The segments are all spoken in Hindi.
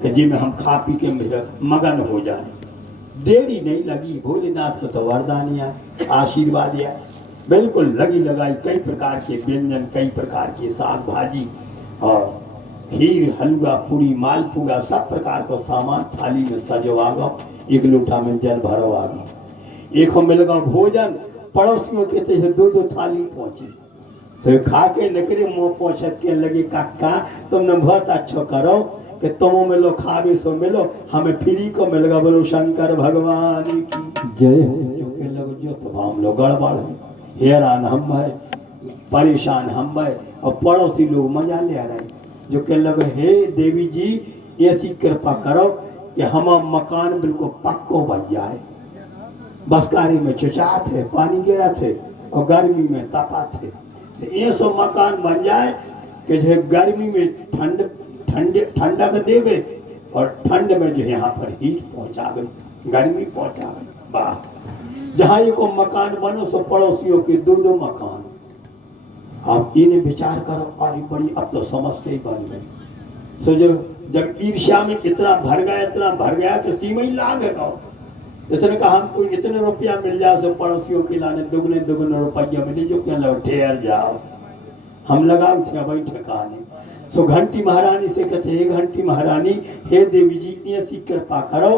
कि जी में हम खा पी के मगन हो जाए। देरी नहीं लगी, भोलेनाथ को तो वरदान ही आए, आशीर्वाद ही आए। बिल्कुल लगी लगाई, कई प्रकार के व्यंजन, कई प्रकार के साग भाजी और खीर, हलवा, पूड़ी, मालपुआ, सब प्रकार का सामान थाली में सजवा गो। एक लोटा में जल भरो आ गो। एक मिल गो भोजन, पड़ोसियों के ते दो दो थाली पहुंची। तो खा के निकले, मुँह पहुंचत के लगे काका तुमने बहुत अच्छा करो कि तुम मिलो, खावे सो मिलो, हमें फ्री को मिल गया। बोलो शंकर भगवान की जय। जो के लोग जो तो हम लोग गड़बड़ है, हैरान हम है, परेशान हम है, और पड़ोसी लोग मजा ले रहे जो के लोग हे देवी जी ऐसी कृपा करो कि हमारा मकान बिल्कुल पक्को बन जाए। बसकारी में चुचात है, पानी गिरा थे और गर्मी में तपा थे, तो ये सो मकान बन जाए कि जो गर्मी में ठंडक देवे और ठंड में जो यहाँ पर हीट पहुंचावे, गर्मी पहुंचावे। वाह, जहाँ एक मकान बनो सो पड़ोसियों के दो दो मकान। आप इन्हें विचार करो, अरे बड़ी अब तो समस्या ही बन गई। सो जो जब ईर्ष्या में इतना भर गया कि सीमा ही लाग गया। इसने कहा हमको इतने रुपया मिल जाए सो पड़ोसियों के लाने दुगने रुपया मिले, जो क्या लो ठहर जाओ, हम लगाओ थे भाई ठिकाने। सो घंटी महारानी से कहते, हे घंटी महारानी, हे देवी जी ऐसी कृपा करो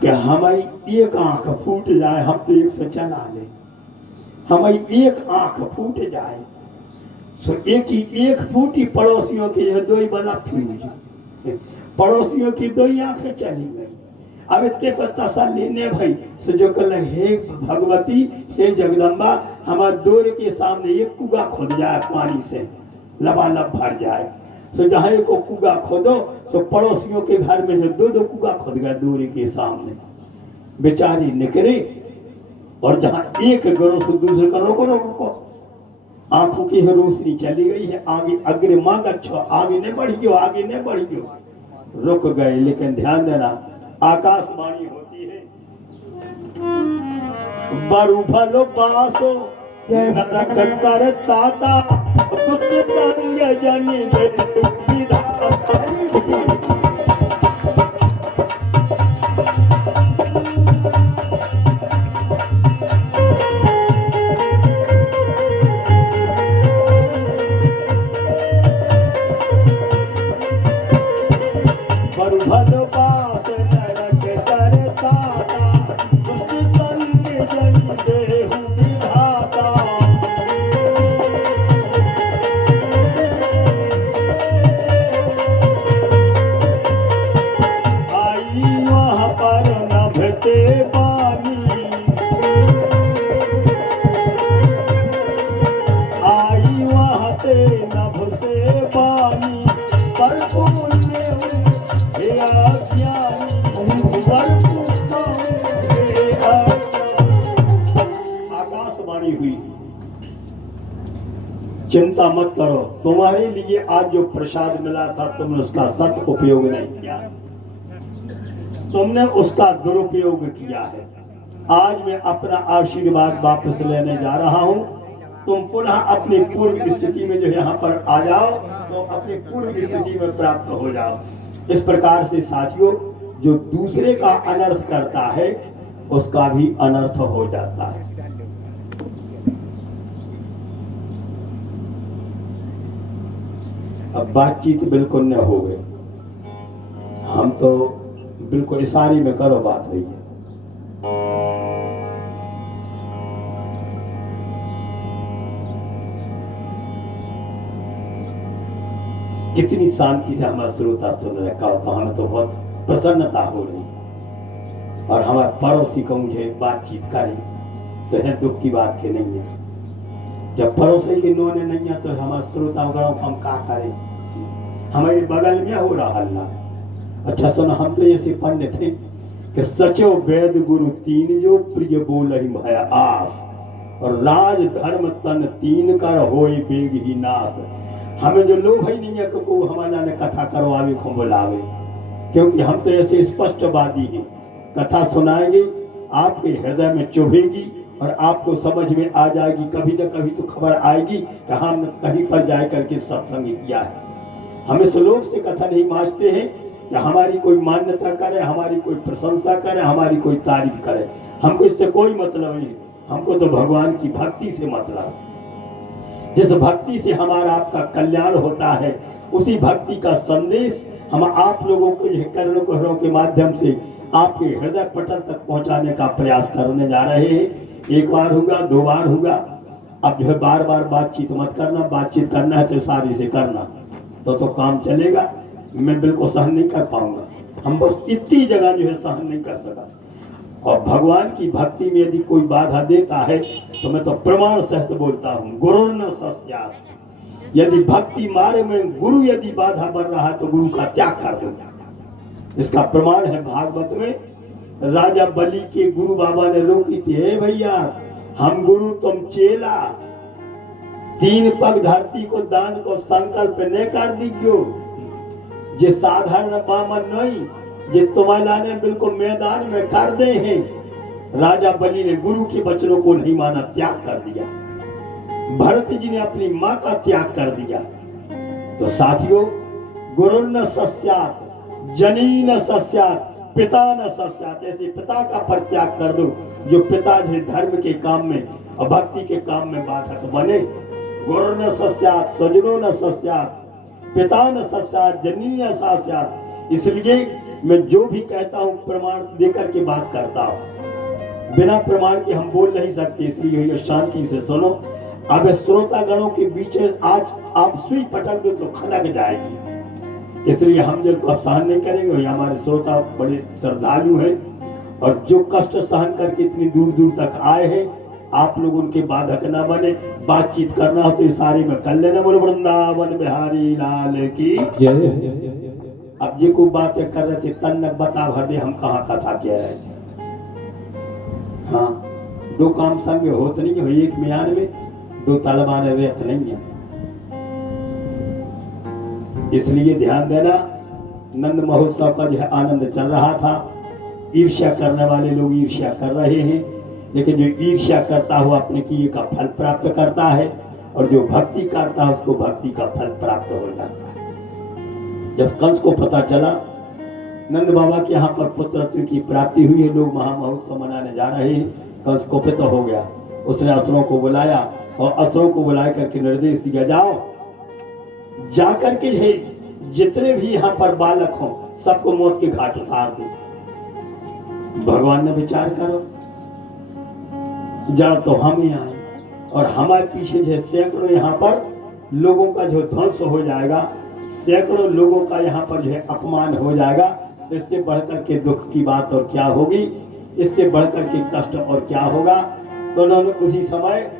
कि हमारी एक आंख फूट जाए, हम तो एक से चला ले, हमारी एक आंख फूट जाए। सो एक फूटी, पड़ोसियों के दो ही बना फ्यूज, पड़ोसियों की दो ही आंखें चली गई। अब इतने पर तसल्ली ने भाई सो जो कल, हे भगवती, हे जगदम्बा, हमारे दौर के सामने एक कुआ खोद जाए, पानी से लबालब भर जाए। सो जहाँ एक कुआ खोदो सो पड़ोसियों के घर में जो दो दो कुआ खोद गए दूरी के सामने। बेचारी निकली और जहाँ एक घरों से दूसरे का रोको, आंखों की रोशनी चली गई है, आगे अग्र मांग अच्छो, आगे नहीं बढ़ी गयो, आगे नहीं बढ़ी गयो, रुक गए। लेकिन ध्यान देना, आकाशवाणी होती है, बरु भलो बासो नरक कर ताता, दुष्ट संग जन दे विधाता। चिंता मत करो, तुम्हारे लिए आज जो प्रसाद मिला था तुमने उसका सद उपयोग नहीं किया, तुमने उसका दुरुपयोग किया है। आज मैं अपना आशीर्वाद वापस लेने जा रहा हूं। तुम पुनः अपनी पूर्व स्थिति में जो यहाँ पर आ जाओ, तो अपनी पूर्व स्थिति में प्राप्त हो जाओ। इस प्रकार से साथियों, जो दूसरे का अनर्थ करता है उसका भी अनर्थ हो जाता है। अब बातचीत बिल्कुल न हो गई, हम तो बिल्कुल इशारे में करो बात रही है। कितनी शांति से हमारा श्रोता सुन रखा होता, हमें तो बहुत प्रसन्नता हो रही। और हमारे पड़ोसी को मुझे बातचीत करे तो है दुख की बात के नहीं है। जब पड़ोसी के नोने नहीं है तो हमारे श्रोताओं को हम क्या करें, हमारे बगल में हो रहा हल्ला। अच्छा सुनो, हम तो ऐसे पंडित थे कि सचो वेद गुरु तीन जो प्रिय बोलहि भय आस, और राज धर्म तन तीन कर होए बेग ही नाश। हमें जो लोग ही नहीं है कि वो हमारा ने कथा करवावे को बुलावे, क्योंकि हम तो ऐसे स्पष्टवादी हैं। कथा सुनाएंगे, आपके हृदय में चुभेगी और आपको समझ में आ जाएगी। कभी न कभी तो खबर आएगी कि हम कहीं पर जाए करके सत्संग किया है। हम इस लोभ से कथा नहीं मांगते हैं कि हमारी कोई मान्यता करे, हमारी कोई प्रशंसा करे, हमारी कोई तारीफ करे। हमको इससे कोई मतलब नहीं। हमको तो भगवान की भक्ति से मतलब है। जिस भक्ति से हमारा आपका कल्याण होता है, उसी भक्ति का संदेश हम आप लोगों को यह कर्णों के माध्यम से आपके हृदय पटल तक पहुंचाने का प्रयास करने जा रहे हैं। एक बार होगा, 2 बार होगा, अब जो है बार बार बातचीत मत करना। बातचीत करना है तो सारी से करना, तो काम चलेगा। मैं बिल्कुल सहन नहीं कर पाऊंगा। हम बस इतनी जगह जो है सहन नहीं कर सका। और भगवान की भक्ति में यदि कोई बाधा देता है तो मैं तो प्रमाण सहित बोलता हूँ, गुरु न सस्यात्। यदि भक्ति मार्ग में गुरु यदि बाधा बन रहा है तो गुरु का त्याग कर दो। इसका प्रमाण है भागवत में राजा बलि के गुरु बाबा ने रोकी थी, हे भैया हम गुरु तुम चेला, 3 पग धरती को दान को संकल्प ने कर दीजियो। जे साधारण बामन नहीं, जे तुम्हारा ने बिल्कुल मैदान में कर दे हैं। राजा बलि ने गुरु के वचनों को नहीं माना, त्याग कर दिया। भरत जी ने अपनी माँ का त्याग कर दिया। तो साथियों, गुरु न सस्यात्, जनी न सस्यात्, पिता न सस्यात्। ऐसे पिता का परित्याग कर दो जो पिता जो धर्म के काम में और भक्ति के काम में बाधक बने। गुरु न सस्यात्, स्वजनो न सस्यात्, पिता न सस्यात्, जनी न सस्यात्। इसलिए मैं जो भी कहता हूँ प्रमाण देकर के बात करता हूँ। बिना प्रमाण के हम बोल नहीं सकते, इसलिए शांति से सुनो। अब श्रोता गणों के बीच आज आप सुई पटक दो तो खनक जाएगी, इसलिए हम जो सहन नहीं करेंगे। हमारे श्रोता बड़े श्रद्धालु हैं और जो कष्ट सहन करके इतनी दूर दूर तक आए हैं, आप लोग उनके बाधक न बने। बातचीत करना हो तो इशारे में कर लेना। बोलो वृंदावन बिहारी लाल की जय। अब ये को बातें कर रहे थे, तन्नक बता भर दे हम कहाँ कथा कह रहे थे। हाँ, 2 काम संग होते नहीं है, एक म्यान में 2 तालिबान रेत नहीं है। इसलिए ध्यान देना, नंद महोत्सव का जो है आनंद चल रहा था। ईर्ष्या करने वाले लोग ईर्ष्या कर रहे हैं, लेकिन जो ईर्ष्या करता हुआ अपने किए का फल प्राप्त करता है, और जो भक्ति करता है उसको भक्ति का फल प्राप्त हो जाता है। जब कंस को पता चला नंद बाबा के यहाँ पर पुत्रत्व की प्राप्ति हुई है, लोग महामहोत्सव मनाने जा रहे हैं, कंस कुपित हो गया। उसने असुरों को बुलाया और असुरों को बुला करके निर्देश दिया, जाओ जाकर के है जितने भी यहाँ पर बालक हों सबको मौत के घाट उतार दो। भगवान ने विचार करो, जड़ तो हम ही आए और हमारे पीछे जो सैकड़ों यहाँ पर लोगों का जो ध्वंस हो जाएगा, सैकड़ों लोगों का यहाँ पर जो है अपमान हो जाएगा, तो इससे बढ़कर के दुख की बात और क्या होगी, इससे बढ़कर के कष्ट और क्या होगा। तो उन्होंने उसी समय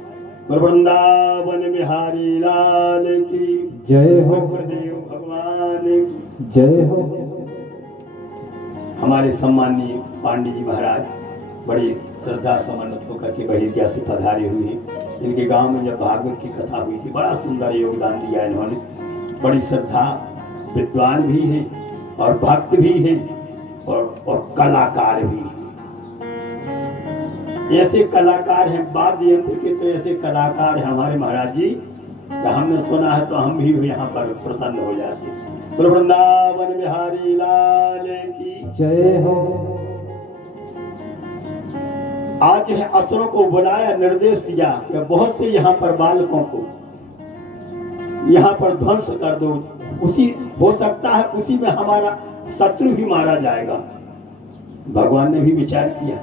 वृंदावन बिहारी लाल की जय हो, गुरुदेव भगवान की जय हो। हमारे सम्माननीय पांडे जी महाराज बड़ी श्रद्धा समन्वित होकर के बहिर्ज्ञा से पधारे हुए हैं। इनके गांव में जब भागवत की कथा हुई थी, बड़ा सुंदर योगदान दिया इन्होंने। बड़ी श्रद्धा, विद्वान भी हैं और भक्त भी हैं और कलाकार भी हैं। ऐसे कलाकार हैं, वाद्य यंत्र के तो ऐसे कलाकार हैं हमारे महाराज जी, तो हमने सुना है तो हम भी यहाँ पर प्रसन्न हो जाते। तो वृंदावन बिहारी लाल की जय हो। आज है असुरों को बुलाया, निर्देश दिया कि बहुत से यहाँ पर बालकों को यहाँ पर ध्वंस कर दो। उसी हो सकता है उसी में हमारा शत्रु भी मारा जाएगा। भगवान ने भी विचार किया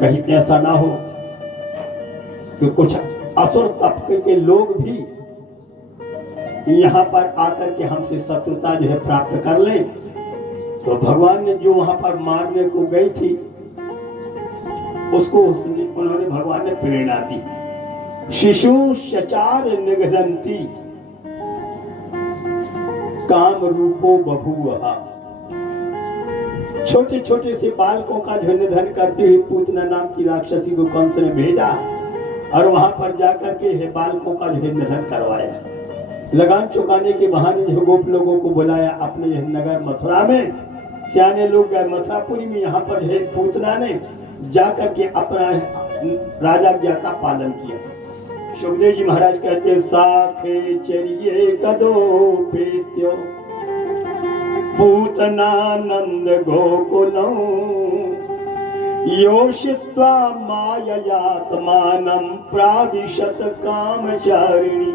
कहीं ऐसा ना हो कि कुछ असुर तबके के लोग भी यहाँ पर आकर के हमसे शत्रुता जो है प्राप्त कर ले। तो भगवान ने जो वहां पर मारने को गई थी उसको उन्होंने भगवान ने प्रेरणा दी। शिशु शचार निगरंती काम रूपो बभूवहा। छोटे छोटे से बालकों का जो निधन करते हुए पूतना नाम की राक्षसी को कंस ने भेजा और वहां पर जाकर के हे बालकों का जो निधन करवाया। लगान चुकाने के बहाने जो गोप लोगों को बुलाया अपने नगर मथुरा में। सियाने लोग गए मथुरापुरी में, यहाँ पर जो पूतना ने जाकर के अपना राजाज्ञा का पालन किया। सुखदेव जी महाराज कहते साखे चरिए कदो पेत्यो पूतनानंद गोकुलम योषित्वा माययात्मानं प्राविशत कामचारिणी।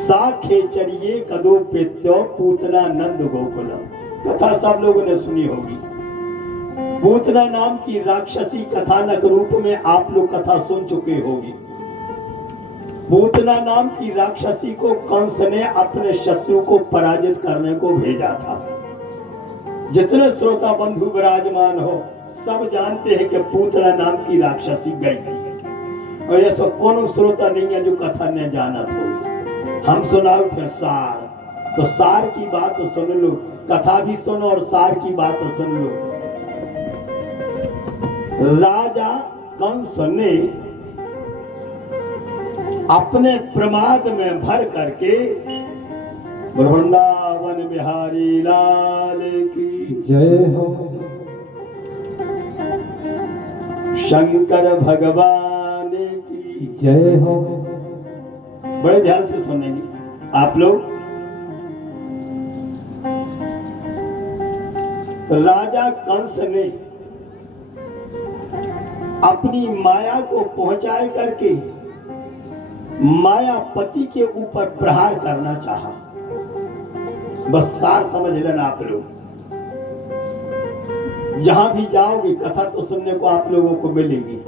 साखे चरिए कदो पेत्यो पूतनानंद गोकुलम। कथा सब लोगों ने सुनी होगी। पूतना नाम की राक्षसी कथानक रूप में आप लोग कथा सुन चुके होंगे। पूतना नाम की राक्षसी को कंस ने अपने शत्रु को पराजित करने को भेजा था। जितने श्रोता बंधु विराजमान हो सब जानते हैं कि पूतना नाम की राक्षसी गई थी, और ऐसा कौन श्रोता नहीं है जो कथा ने जाना हो। हम सुनाओ थे सार, तो सार की बात तो सुन लो, कथा भी सुनो और सार की बात तो सुन लो। राजा कंस ने अपने प्रमाद में भर करके वृंदावन बिहारी लाल की जय हो, शंकर भगवान की जय हो। बड़े ध्यान से सुनेंगे आप लोग। राजा कंस ने अपनी माया को पहुंचाए करके मायापति के ऊपर प्रहार करना चाहा। बस सार समझ लेना आप लोग। जहां भी जाओगे कथा तो सुनने को आप लोगों को मिलेगी,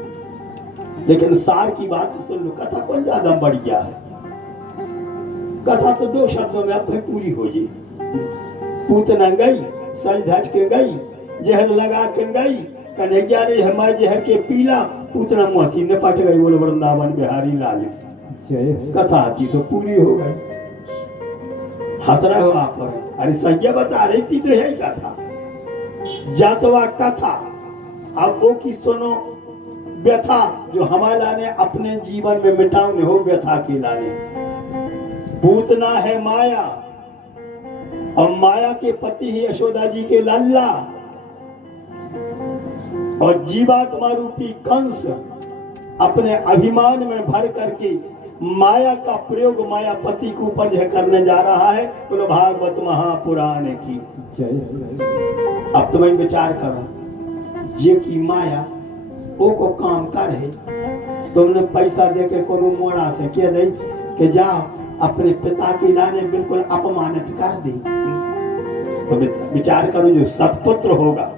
लेकिन सार की बात सुन लो। कथा कौन ज्यादा बढ़िया है। कथा तो दो शब्दों में अब पूरी हो जी। पूतना गई, सज धज के गई, जहर लगा के गई, कन्हैया रे हमारे जहर के पीला, पूतना मुहसी ने पट गई। बोलो वृंदावन बिहारी लाल की। कथा आती सो पूरी हो गई। हंस रहे हो आप पर, अरे सही बता रही थी तो यही कथा जातवा कथा। अब वो की सुनो व्यथा जो हमारा ने अपने जीवन में मिटाने हो, व्यथा के लाने। पूतना है माया, और माया के पति ही यशोदा जी के लल्ला, और जीवात्मा रूपी कंस अपने अभिमान में भर करके माया का प्रयोग मायापति के ऊपर जो करने जा रहा है। बोलो भागवत महापुराण की। अब तुम्हें विचार करो, ये की माया वो को काम कर है। तुमने पैसा दे के कोनो मोड़ा से कह दे कि जाओ अपने पिता की लाने बिल्कुल अपमानित कर दी। तो विचार करो, जो सतपुत्र होगा,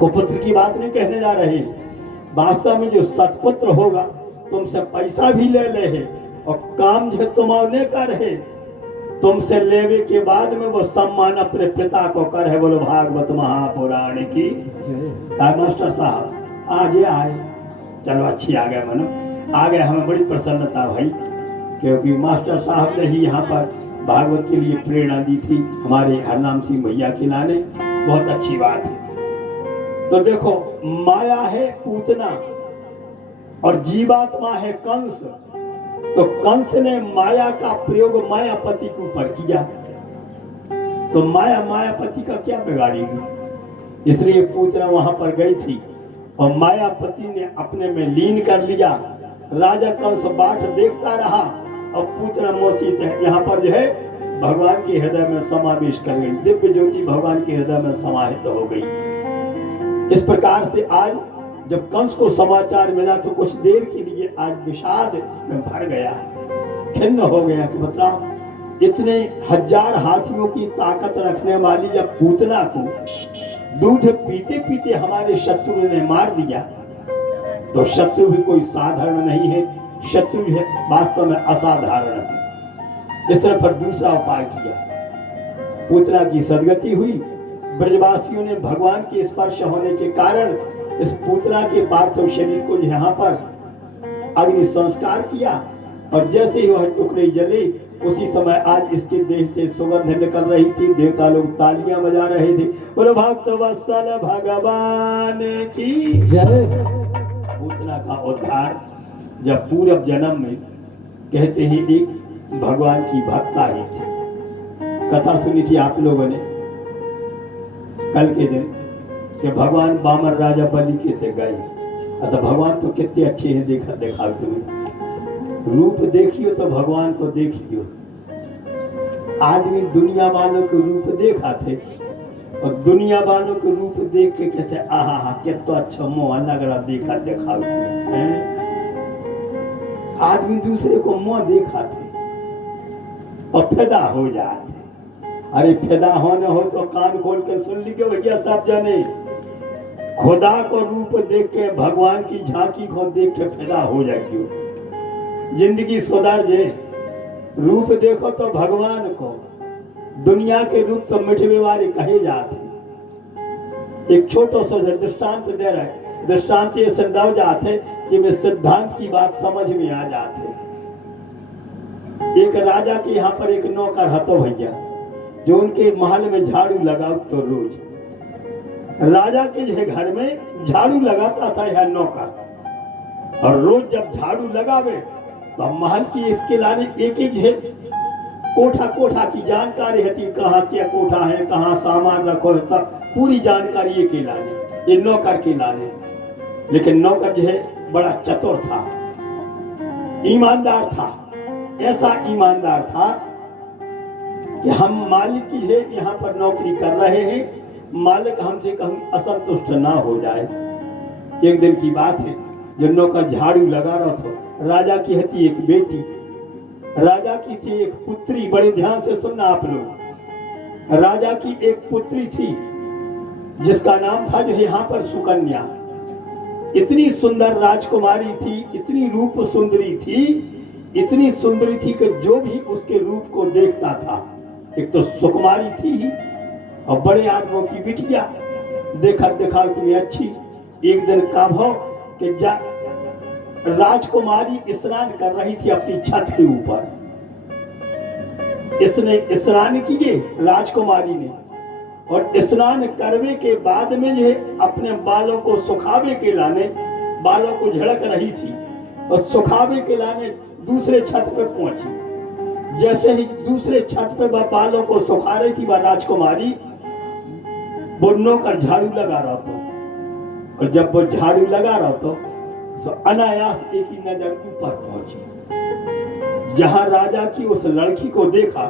कुपुत्र की बात नहीं कहने जा रहे, वास्तव में जो सतपुत्र होगा तुमसे पैसा भी ले ले है और काम जो तुम्हारे कर है, तुमसे लेवे के बाद में वो सम्मान अपने पिता को कर है। बोलो भागवत महापुराण की। मास्टर साहब आगे आए, चलो अच्छी आ गए मनो, आ गए, हमें बड़ी प्रसन्नता भाई, क्योंकि मास्टर साहब ने ही यहाँ पर भागवत के लिए प्रेरणा दी थी हमारे हरनाम सिंह भैया के लाने। बहुत अच्छी बात है। तो देखो, माया है पूतना और जीवात्मा है कंस। तो कंस ने माया का प्रयोग मायापति के ऊपर किया, तो माया मायापति का क्या बिगाड़ेगी। इसलिए पूतना वहां पर गई थी और मायापति ने अपने में लीन कर लिया। राजा कंस बाट देखता रहा और पूतना मोसित है यहाँ पर जो है भगवान के हृदय में समावेश कर गई। दिव्य ज्योति भगवान के हृदय में समाहित हो गई। इस प्रकार से आज जब कंस को समाचार मिला तो कुछ देर के लिए आज विषाद में भर गया, खिन्न हो गया कि मतलब इतने 1000 हाथियों की ताकत रखने वाली जब पूतना को दूध पीते पीते हमारे शत्रु ने मार दिया, तो शत्रु भी कोई साधारण नहीं है, शत्रु है वास्तव में असाधारण है। इस तरह पर दूसरा उपाय किया, पूतना की सदगति हुई। ब्रजवासियों ने भगवान के स्पर्श होने के कारण इस पूतना के पार्थिव शरीर को यहाँ पर अग्नि संस्कार किया, और जैसे ही वह टुकड़े जले उसी समय आज इसके देह से सुगंध निकल रही थी। देवता लोग तालियां बजा रहे थे। बोलो भक्त वत्सल भगवान की जय। पूतना का उद्धार जब पूर्व जन्म में कहते हैं एक भगवान की भक्ता ही थी। कथा सुनी थी आप लोगों ने कल के दिन कि भगवान बामन राजा बलि के थे गए। अतः भगवान तो कितने अच्छे हैं, देखा तुम्हें। रूप देखियो तो भगवान को देखियो। आदमी दुनिया वालों के रूप देखा थे और दुनिया वालों के रूप देख के कहते आहा हा कितना अच्छा मुंह अलग अलग देखा देखा उसमें। आदमी दूसरे को मुंह देखा थे और फिदा हो जाते। अरे फिदा होने हो तो कान खोल के सुन लीजिए भैया, सब जाने खुदा को रूप देख के, भगवान की झांकी को देख के फिदा हो जाएगी, जिंदगी सुधर जाए। रूप देखो तो भगवान को, दुनिया के रूप तो मिटवे वाले कहे जाते। एक छोटा सा दृष्टांत दे रहे, दृष्टांत ये संदव जाते जिसमें सिद्धांत की बात समझ में आ जाते। एक राजा के यहाँ पर एक नौकर हतो भैया, जो उनके महल में झाड़ू लगाओ तो रोज राजा के जो घर में झाड़ू लगाता था यह नौकर, और रोज जब झाड़ू लगावे तो महल की इसके लाने एक एक कोठा कोठा की जानकारी होती, कहाँ क्या कोठा है, कहाँ सामान रखो है, सब पूरी जानकारी ये के लाने, ये नौकर के लाने। लेकिन नौकर जो है बड़ा चतुर था, ईमानदार था। ऐसा ईमानदार था कि हम मालिक की है यहाँ पर नौकरी कर रहे हैं, मालिक हमसे कहीं असंतुष्ट ना हो जाए। एक दिन की बात है, जो नौकर झाड़ू लगा रहा था, राजा की थी एक बेटी, राजा की थी एक पुत्री। बड़े ध्यान से सुनना आप लोग, राजा की एक पुत्री थी जिसका नाम था जो है यहाँ पर सुकन्या। इतनी सुंदर राजकुमारी थी, इतनी रूप सुंदरी थी, इतनी सुंदरी थी कि जो भी उसके रूप को देखता था, एक तो सुकुमारी थी ही और बड़े आदमियों की बिटिया, देखा देखा इतनी अच्छी। एक दिन का भाव कि राजकुमारी स्नान कर रही थी अपनी छत के ऊपर। इसने स्नान किए राजकुमारी ने, और स्नान करने के बाद में जो अपने बालों को सुखावे के लाने, बालों को झड़क रही थी और सुखावे के लाने दूसरे छत पे पहुंची। जैसे ही दूसरे छत पे वह बालों को सुखा रही थी वह राजकुमारी, वो नौकर झाड़ू लगा रहा था, और जब वो झाड़ू लगा रहा था तो अनायास एक ही नजर ऊपर पहुंची। जहां राजा की उस लड़की को देखा,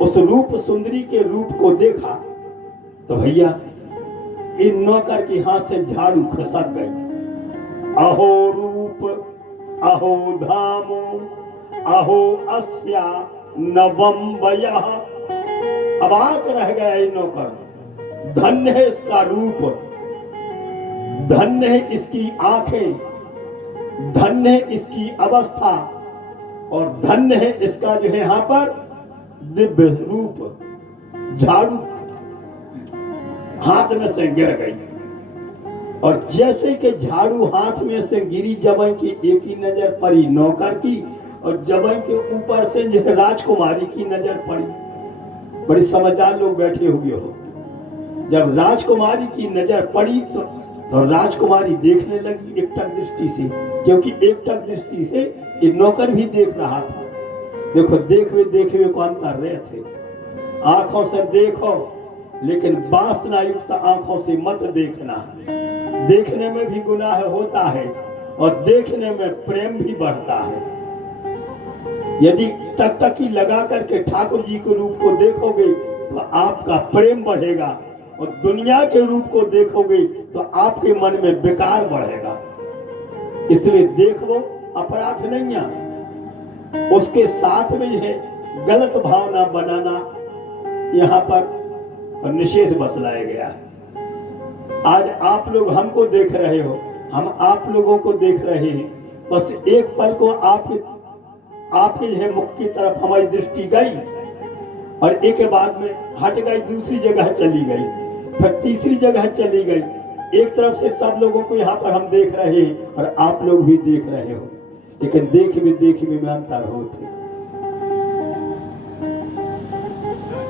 उस रूप सुंदरी के रूप को देखा, तो भैया इन नौकर के हाथ से झाड़ू खसक गई। अहो रूप अहो धामो अहो अस्या नवम वयः। अबाक रह गया ये नौकर। धन्य है इसका रूप, धन्य है इसकी आंखें, धन्य है इसकी अवस्था, और धन्य है इसका जो है यहाँ पर दिव्य रूप। झाड़ू हाथ में से गिर गई, और जैसे कि झाड़ू हाथ में से गिरी, जबई की एक ही नजर पड़ी नौकर की, और जबई के ऊपर से जो राजकुमारी की नजर पड़ी। बड़ी समझदार लोग बैठे हुए हो। जब राजकुमारी की नजर पड़ी तो राजकुमारी देखने लगी एकटक दृष्टि से, क्योंकि एकटक दृष्टि से ये नौकर भी देख रहा था। देखो देखवे को अंतर रहे थे। आंखों से देखो, लेकिन वासना युक्त आंखों से मत देखना। देखने में भी गुनाह होता है और देखने में प्रेम भी बढ़ता है। यदि टकटकी लगा करके ठाकुर जी के रूप को देखोगे तो आपका प्रेम बढ़ेगा, और दुनिया के रूप को देखोगे तो आपके मन में विकार बढ़ेगा। इसलिए देखो, अपराध नहीं है, उसके साथ में है गलत भावना बनाना यहाँ पर निषेध बतलाया गया। आज आप लोग हमको देख रहे हो, हम आप लोगों को देख रहे हैं। बस एक पल को आपके जो है मुख की तरफ हमारी दृष्टि गई, और एक के बाद में हट गई, दूसरी जगह चली गई, फिर तीसरी जगह चली गई। एक तरफ से सब लोगों को यहाँ पर हम देख रहे हैं और आप लोग भी देख रहे हो, लेकिन देखने में अंतर होते।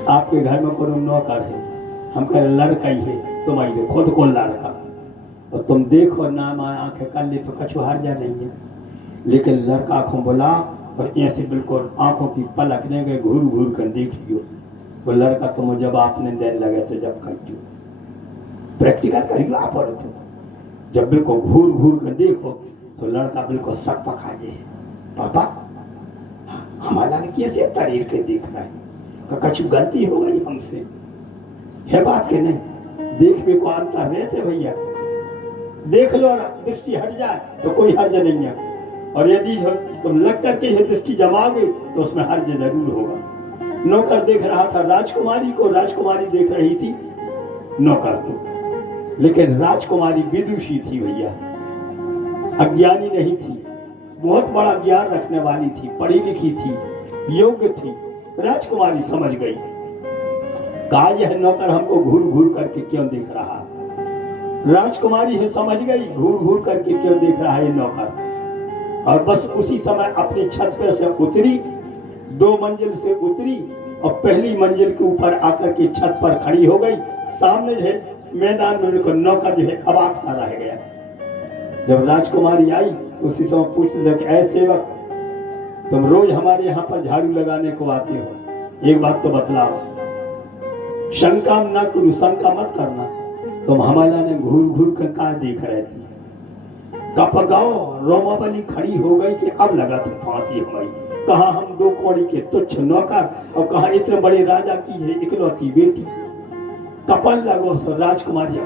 आपके घर में कोई नौकर है, हम कह रहे लड़का ही है, तुम्हारी खुद को लड़का, और तुम देखो नाम आंखें कर ले तो कछु हर्जा नहीं है। लेकिन लड़का को बोला और ऐसे बिल्कुल आंखों की पलक नहीं गए, घूर घूर कर देखियो। वो लड़का तुम जब आपने देने लगे तो जब कहियो, प्रैक्टिकल करियो आप, और जब बिल्कुल घूर घूर कर देखो तो लड़का बिल्कुल सक पका जाए। पापा हमारा ने कैसे तरीर के देख रहा है, कछु गलती हो गई हमसे है बात के नहीं, देख भी को अंतर रहे थे भैया, देख लो दृष्टि हट जाए तो कोई हर्ज नहीं है, और यदि तुम लग करके ये दृष्टि जमाओगे तो उसमें हर्ज जरूर होगा। नौकर देख रहा था राजकुमारी को, राजकुमारी देख रही थी नौकर को, लेकिन राजकुमारी विदुषी थी भैया, अज्ञानी नहीं थी, बहुत बड़ा ज्ञान रखने वाली थी, पढ़ी लिखी थी, योग्य थी। राजकुमारी समझ गई, कहा यह नौकर हमको घूर घूर करके क्यों देख रहा है। राजकुमारी है समझ गई घूर घूर करके क्यों देख रहा है नौकर, और बस उसी समय अपनी छत पे से उतरी, 2 मंजिल से उतरी और पहली मंजिल के ऊपर आकर के छत पर खड़ी हो गई। सामने जो है मैदान में नौकर जो है अबाक सा रह गया। जब राजकुमारी आई तो उसी समय पूछ दिया कि ऐ सेवक, तुम रोज हमारे यहाँ पर झाड़ू लगाने को आते हो, एक बात तो बतलाओ, शंका न करो, शंका मत करना, तुम हमारा ने घूर घूर कर कहा देख रहे थी। कपगाओ रोमावली खड़ी हो गई कि अब लगा था फांसी हो गई, कहा हम 2 कौड़ी के तुच्छ नौकर और कहा इतने बड़े राजा की है इकलौती बेटी। कपन लगो सो राजकुमारी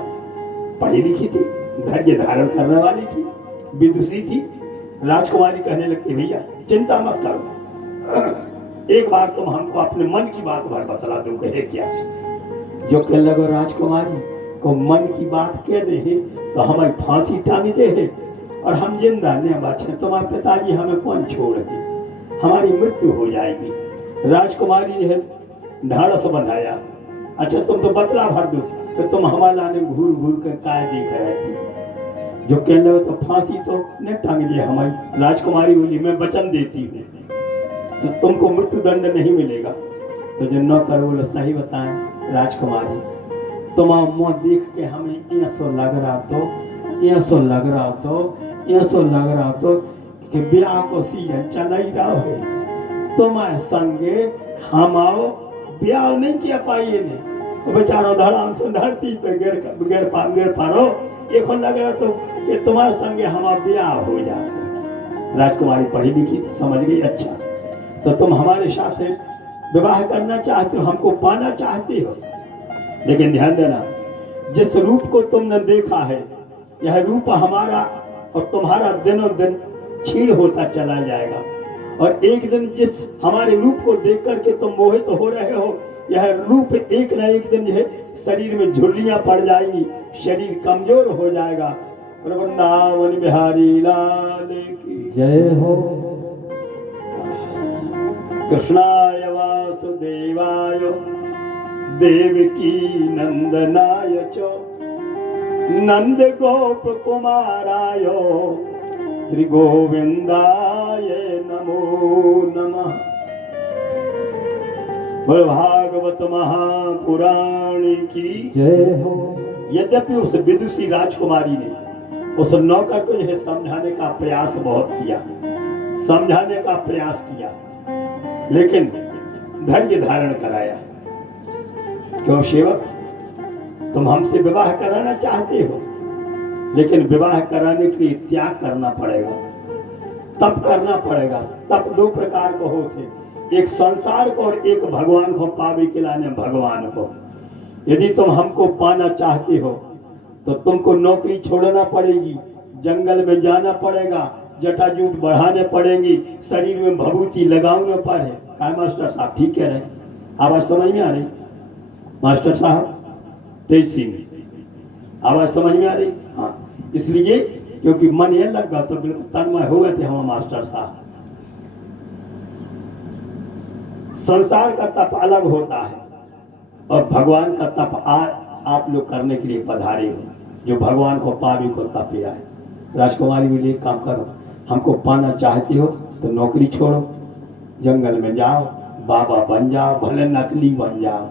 पढ़ी लिखी थी, धैर्य धारण करने वाली थी, विदुषी थी। राजकुमारी कहने लगती भैया चिंता मत करो, एक बार तुम हमको अपने मन की बात भर बतला दो, कहे क्या। जो कह लगो राजकुमारी को मन की बात कह दे है तो हमें फांसी टांग दे है और हम जिंदा न बचे, तुम्हारे पिताजी हमें कौन छोड़ है, हमारी मृत्यु हो जाएगी। राजकुमारी ने ढाढ़स बंधाया, अच्छा तुम तो बतला भर दो कि तुम हमारा ने घूर घूर कर काय देख रहे थे। जो कहने लगे तो फांसी तो न टांग दिए हमारी। राजकुमारी बोली मैं वचन देती हूँ तो तुमको मृत्यु दंड नहीं मिलेगा। तो जो नौकर बोले सही बताएं राजकुमारी, तुम मुँह देख के हमें ऐसो लग रहा तो, ऐसो लग रहा तो, ऐसो लग रहा तो कि ब्याह को सीजन चला ही रहा है, तुम्हारे संगे हम आओ, ब्याह नहीं किया पाइए ने बेचारो धड़ाम से धरती पे गिर पारो, एक लग रहा तो कि तुम्हारे संगे हमारा ब्याह हो जाता। राजकुमारी पढ़ी लिखी थी, समझ गई अच्छा तो तुम हमारे साथ विवाह करना चाहते हो, हमको पाना चाहते हो, लेकिन ध्यान देना जिस रूप को तुमने देखा है यह रूप हमारा और तुम्हारा दिनों दिन छीड़ होता चला जाएगा, और एक दिन जिस हमारे रूप को देख करके तुम मोहित हो रहे हो, यह रूप एक न एक दिन जो है शरीर में झुर्रियां पड़ जाएंगी, शरीर कमजोर हो जाएगा। वृंदावन बिहारी लाल की जय हो। कृष्णाय वासुदेवाय देवकी नंदनाय च नंद गोप कुमाराय श्री गोविंदाय नमो नमः। भागवत महापुराण की जय हो। यद्यपि उस विदुषी राजकुमारी ने उस नौकर को जो है समझाने का प्रयास बहुत किया, समझाने का प्रयास किया, लेकिन धैर्य धारण कराया। क्यों सेवक, तुम हमसे विवाह कराना चाहते हो, लेकिन विवाह कराने के लिए त्याग करना पड़ेगा, तप करना पड़ेगा। तप 2 प्रकार को होते, एक संसार को और एक भगवान को पावे के लाने भगवान को। यदि तुम हमको पाना चाहते हो तो तुमको नौकरी छोड़ना पड़ेगी, जंगल में जाना पड़ेगा, जटाजूट बढ़ाने पड़ेंगी, शरीर में भभूति लगाने पड़े। काय मास्टर साहब ठीक कह रहे, आवाज समझ में आ रही मास्टर साहब? तेज सिंह आवाज समझ में आ रही? हाँ, इसलिए क्योंकि मन ये लग गया तो बिल्कुल तन्मय हो गए थे हम मास्टर साहब। संसार का तप अलग होता है और भगवान का तप आप लोग करने के लिए पधारे हो, जो भगवान को पावे को तप आए। राजकुमारी भी एक काम करो, हमको पाना चाहते हो तो नौकरी छोड़ो, जंगल में जाओ, बाबा बन जाओ, भले नकली बन जाओ,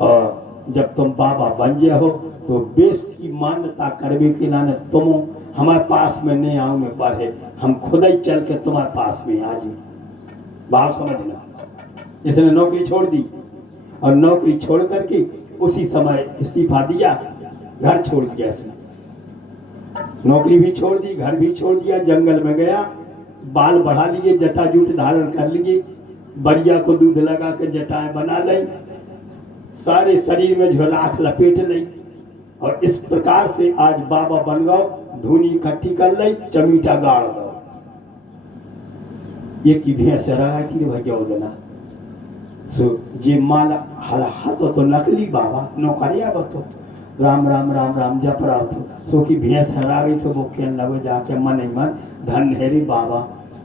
और जब तुम बाबा बन जाए हो तो बेश की मान्यता करवे के लाने तुम हमारे पास में नहीं आओ में पढ़े, हम खुद ही चल के तुम्हारे पास में आ जी। बात समझना। इसने नौकरी छोड़ दी और नौकरी छोड़ करके उसी समय इस्तीफा दिया, घर छोड़ दिया। इसने नौकरी भी छोड़ दी, घर भी छोड़ दिया, जंगल में गया, बाल बढ़ा लिए, जटा जूट धारण कर लिए, बरिया को दूध लगा के जटाएं बना ली, सारे शरीर में जो राख लपेट ली, और इस प्रकार से आज बाबा बन गओ। धूनी इकट्ठी कर ली, चमीटा गाड़ दो। ये की भैंस रहा कि भैया देना सो जे माला हला हाथ तो नकली बाबा नौकरिया बतो राम राम राम राम जप रहा थो सो की भैंस हरा गई। सो वो खेल लगो जाके मन ही मन धन हेरी बाबा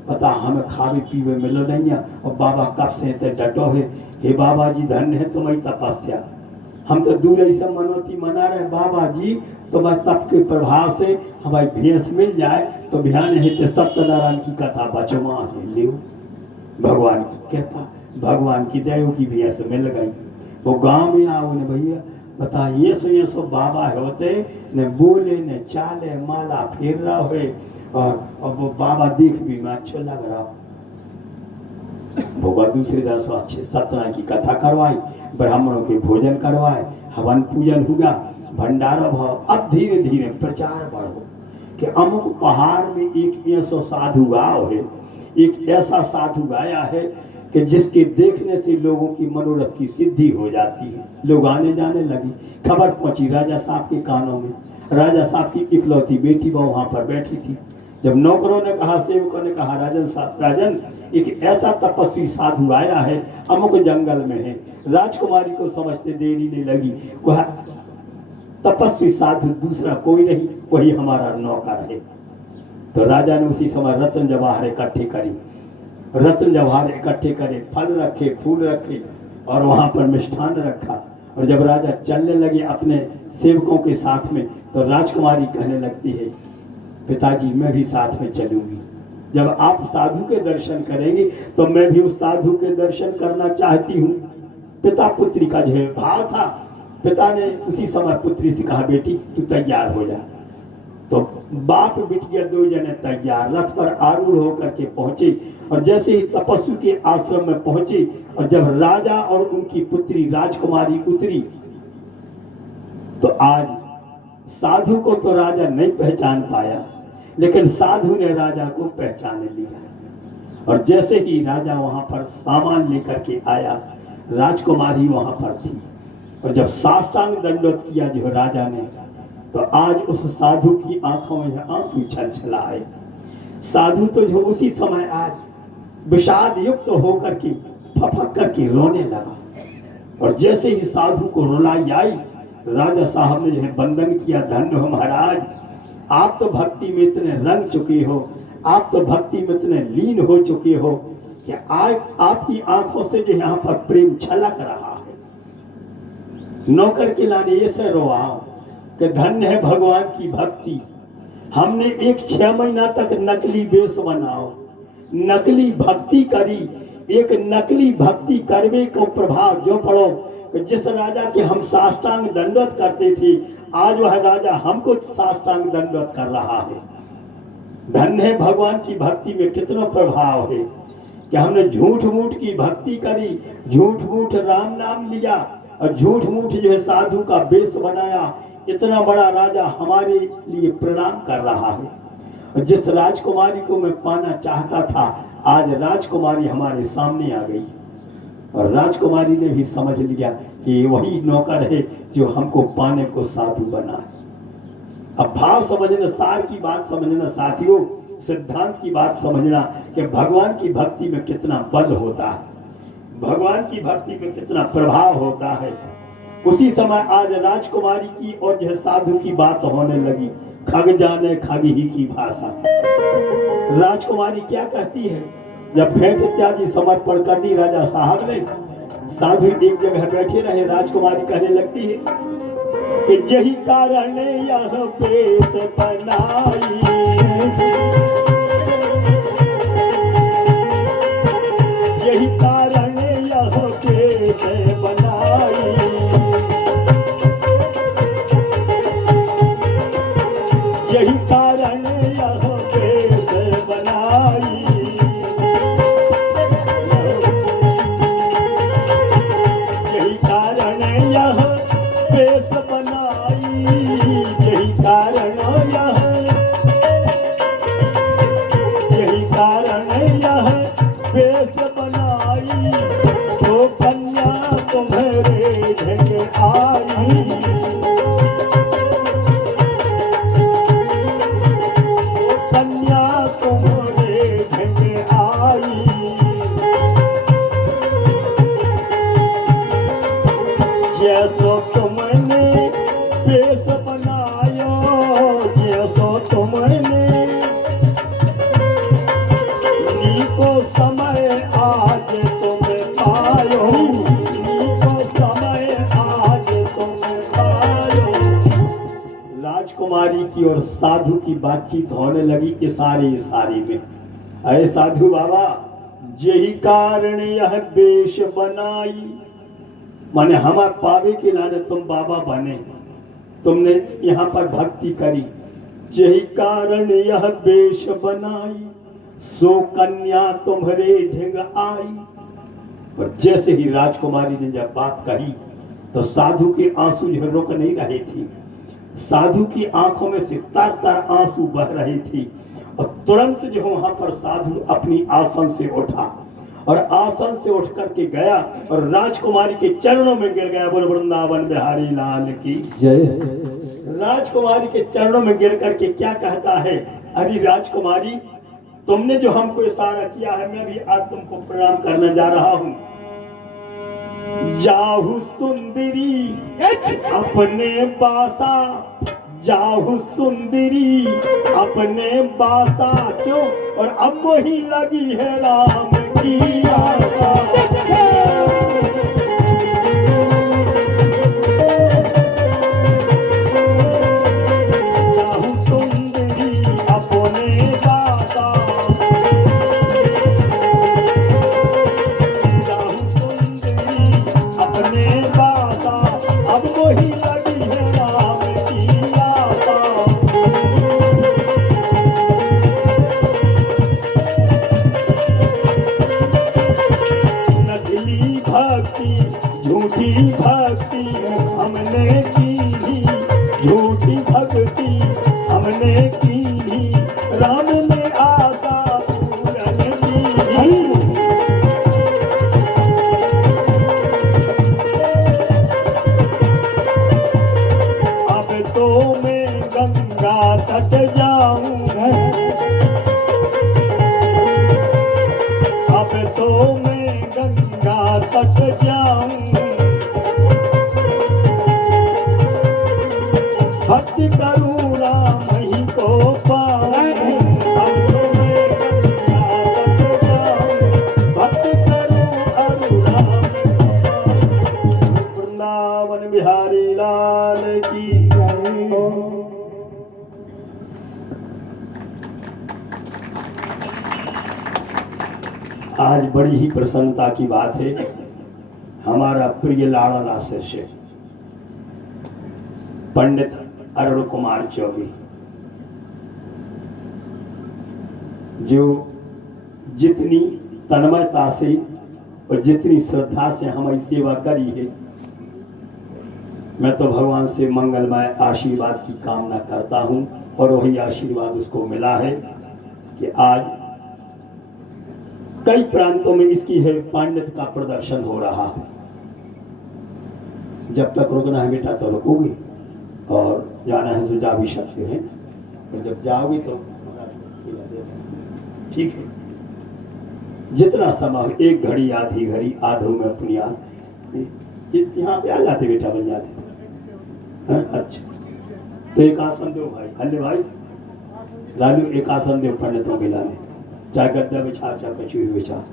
पता हमें खावे पीवे मिलो नहीं है, और बाबा कब से ते डटो है। हे बाबा जी धन्य है तुम्हारी तपस्या, हम तो दूर ऐसे मनोती मना रहे बाबा जी तुम्हारे तप के प्रभाव से हमारी भैंस मिल जाए तो ध्यान है ते सत्यनारायण की कथा बचवा है लियो। भगवान की कृपा, भगवान की दया की भैंस मिल गई। वो गांव में आओ ने भैया बता ये सो बाबा होते ने बोले ने चाले माला फेर रहा हुए, और वो बाबा देख भी मैं अच्छा लग रहा। भोगा दूसरे दिन सो अच्छे सत्यनारायण की कथा करवाई, ब्राह्मणों के भोजन करवाए, हवन पूजन हुआ, भंडारा भाव। अब धीरे धीरे प्रचार बढ़ो कि अमुक पहाड़ में एक ऐसा साधु गाँव है, एक ऐसा साधु गाया है कि जिसके देखने से लोगों की मनोरथ की सिद्धि हो जाती है। लोग आने जाने लगी। खबर पहुंची राजा साहब के कानों में। राजा साहब की इकलौती बेटी वहां पर बैठी थी। जब नौकरों ने कहा, सेवकों ने कहा, राजन साहब राजन एक ऐसा तपस्वी साधु आया है, अमुक जंगल में है। राजकुमारी को समझते देरी नहीं लगी। वह तपस्वी साधु दूसरा कोई नहीं, वही हमारा नौकर है। तो राजा ने उसी समय रत्न जवाहर इकट्ठे करी, रत्न जवाहर इकट्ठे करे, फल रखे, फूल रखे, और वहां पर मिष्ठान रखा। और जब राजा चलने लगे अपने सेवकों के साथ में, तो राजकुमारी कहने लगती है, पिताजी मैं भी साथ में चलूंगी। जब आप साधु के दर्शन करेंगे तो मैं भी उस साधु के दर्शन करना चाहती हूँ। पिता पुत्री का जो है भाव था। पिता ने उसी समय पुत्री से कहा, बेटी तू तैयार हो जा। तो बाप बिटिया दो जने तैयार रथ पर आरूढ़ होकर के पहुंचे, और जैसे ही तपस्वी के आश्रम में पहुंचे, और जब राजा और उनकी पुत्री राजकुमारी उतरी, तो आज साधु को तो राजा नहीं पहचान पाया, लेकिन साधु ने राजा को पहचान लिया। और जैसे ही राजा वहां पर सामान लेकर के आया, राजकुमारी वहां पर थी, और जब साष्टांग दंडवत किया जो राजा ने, तो आज उस साधु की आंखों में आंसू छलछलाए। साधु तो जो उसी समय आज विषाद युक्त होकर के फपक करके रोने लगा। और जैसे ही साधु को रुलाई आई, राजा साहब ने जो है वंदन किया, धन्य हो महाराज, आप तो भक्ति में इतने रंग चुके हो, आप तो भक्ति में इतने लीन हो चुके हो कि आज आपकी आंखों से जो यहाँ पर प्रेम छलक रहा है। नौकर के लाने ये से रोआओ कि धन्य है भगवान की भक्ति। हमने एक 6 महीना तक नकली वेश बनाओ, नकली भक्ति करी, एक नकली भक्ति करवे को प्रभाव जो पड़ो कि जिस राजा के हम साष्टांग दंडवत करते थे, आज वह राजा हमको साष्टांग दंडवत कर रहा है। धन्य है भगवान की भक्ति में कितना प्रभाव है कि हमने झूठ मूठ की भक्ति करी, झूठ मूठ राम नाम लिया, और झूठ मूठ जो है साधु का वेश बनाया। इतना बड़ा राजा हमारे लिए प्रणाम कर रहा है। और जिस राजकुमारी को मैं पाना चाहता था, आज राजकुमारी हमारे सामने आ गई, और राजकुमारी ने भी समझ लिया कि वही नौकर है जो हमको पाने को साधु बना है। अब भाव समझना, सार की बात समझना साथियों, सिद्धांत की बात समझना कि भगवान की भक्ति में कितना बल होता है, भगवान की भक्ति में कितना प्रभाव होता है। उसी समय आज राजकुमारी की और जो साधु की बात होने लगी। खग जाने खग ही की भाषा। राजकुमारी क्या कहती है, जब भेंट इत्यादि समर्पण कर दी राजा साहब ने, साधु एक जगह बैठे रहे। राजकुमारी कहने लगती है कि यही कारण यह पेश बनाई, यही कारण यह पेश बनाई, यही कारण यह पेश बनाई, यही कारण यह पेश बनाई, यही कारण यह जैसो तुमने वेश बनायो, जैसो तुमने नीको समय आज तुम पायो, नीको समय आज तुम पायो। राजकुमारी की और साधु की बातचीत होने लगी इशारे इशारे में। अरे साधु बाबा, यही कारण यह वेश बनाई, माने हमार पावे के लाने तुम बाबा बने, तुमने यहाँ पर भक्ति करी, यही कारण यह वेश बनाई, सो कन्या तुम्हारे ढिंग आई। और जैसे ही राजकुमारी ने जब बात कही तो साधु के आंसू जो रुक नहीं रहे थे, साधु की आंखों में से तर तर आंसू बह रहे थे। और तुरंत जो वहां पर साधु अपनी आसन से उठा और आसन से उठ करके गया और राजकुमारी के चरणों में गिर गया। बोल वृंदावन बिहारी लाल की जय। राजकुमारी के चरणों में गिर करके क्या कहता है, अरे राजकुमारी, तुमने जो हमको इशारा किया है, मैं भी आज तुमको प्रणाम करने जा रहा हूँ। जाहु सुंदरी अपने बासा, जाहु सुंदरी अपने बासा, क्यों और अब वही लगी है राम की आशा। जाहु सुंदरी अपने बासा, जाहु सुंदरी अपने बासा, अब वही लगी है राम की आशा। नकली भक्ति झूठी भक्ति हमने की, झूठी भक्ति हमने की, राम ने आशा पूरन की। अब तो मैं गंगा तट जाऊं, अब तो मैं गंगा तट जाऊं, भक्ति करूं राम ही को पाऊं। अब तो मैं गंगा तट जाऊं, भक्ति करूं हरु राम को पाऊं। वृंदावन बिहारी लाल की जय। आज बड़ी ही प्रसन्नता की बात है, हमारा प्रिय लाड़ला शिष्य पंडित अरुण कुमार चौबे, जो जितनी तन्मयता से और जितनी श्रद्धा से हमारी सेवा करी है, मैं तो भगवान से मंगलमय आशीर्वाद की कामना करता हूं और वही आशीर्वाद उसको मिला है कि आज कई प्रांतों में इसकी है पांडित का प्रदर्शन हो रहा है। जब तक रुकना है बेटा तो रुकोगे, और जाना है तो जा भी सकते हैं, और जब जाओगे तो ठीक है। जितना समय, एक घड़ी आधी घड़ी आधो में अपनी यहाँ पे आ जाते बेटा, बन जाते थे। अच्छा, तो एक आसन दो भाई, हल्ले भाई लालू, एक आसन दो पंडितों के लाने, चाहे गद्दा बिछा चाहे कचूरी बिछा।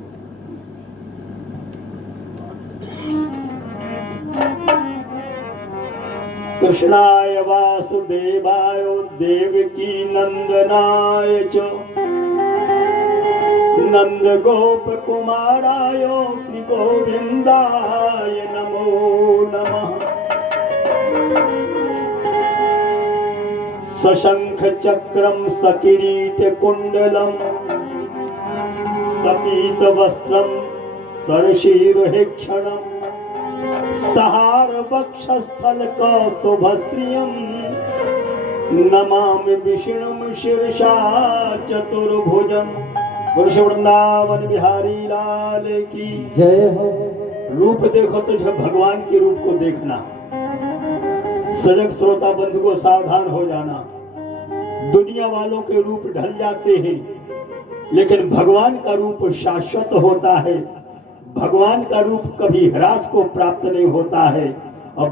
कृष्णाय वासुदेवाय देवकी नंदनाय च नंद गोप कुमाराय श्री गोविंदाय नमो नमः। सशंख चक्रम सकिरीट कुंडलम सपीत वस्त्रम सरशीरुहिक्षणम सहार वक्षस्थल कौस्तुभश्रियम नमामि विष्णुम शीर्षा चतुर्भुजम। पुरुष वृंदावन बिहारी लाल की जय हो। रूप देखो तो जब भगवान के रूप को देखना, सजग श्रोता बंधु को सावधान हो जाना। दुनिया वालों के रूप ढल जाते हैं, लेकिन भगवान का रूप शाश्वत होता है। भगवान का रूप कभी ह्रास को प्राप्त नहीं होता है। और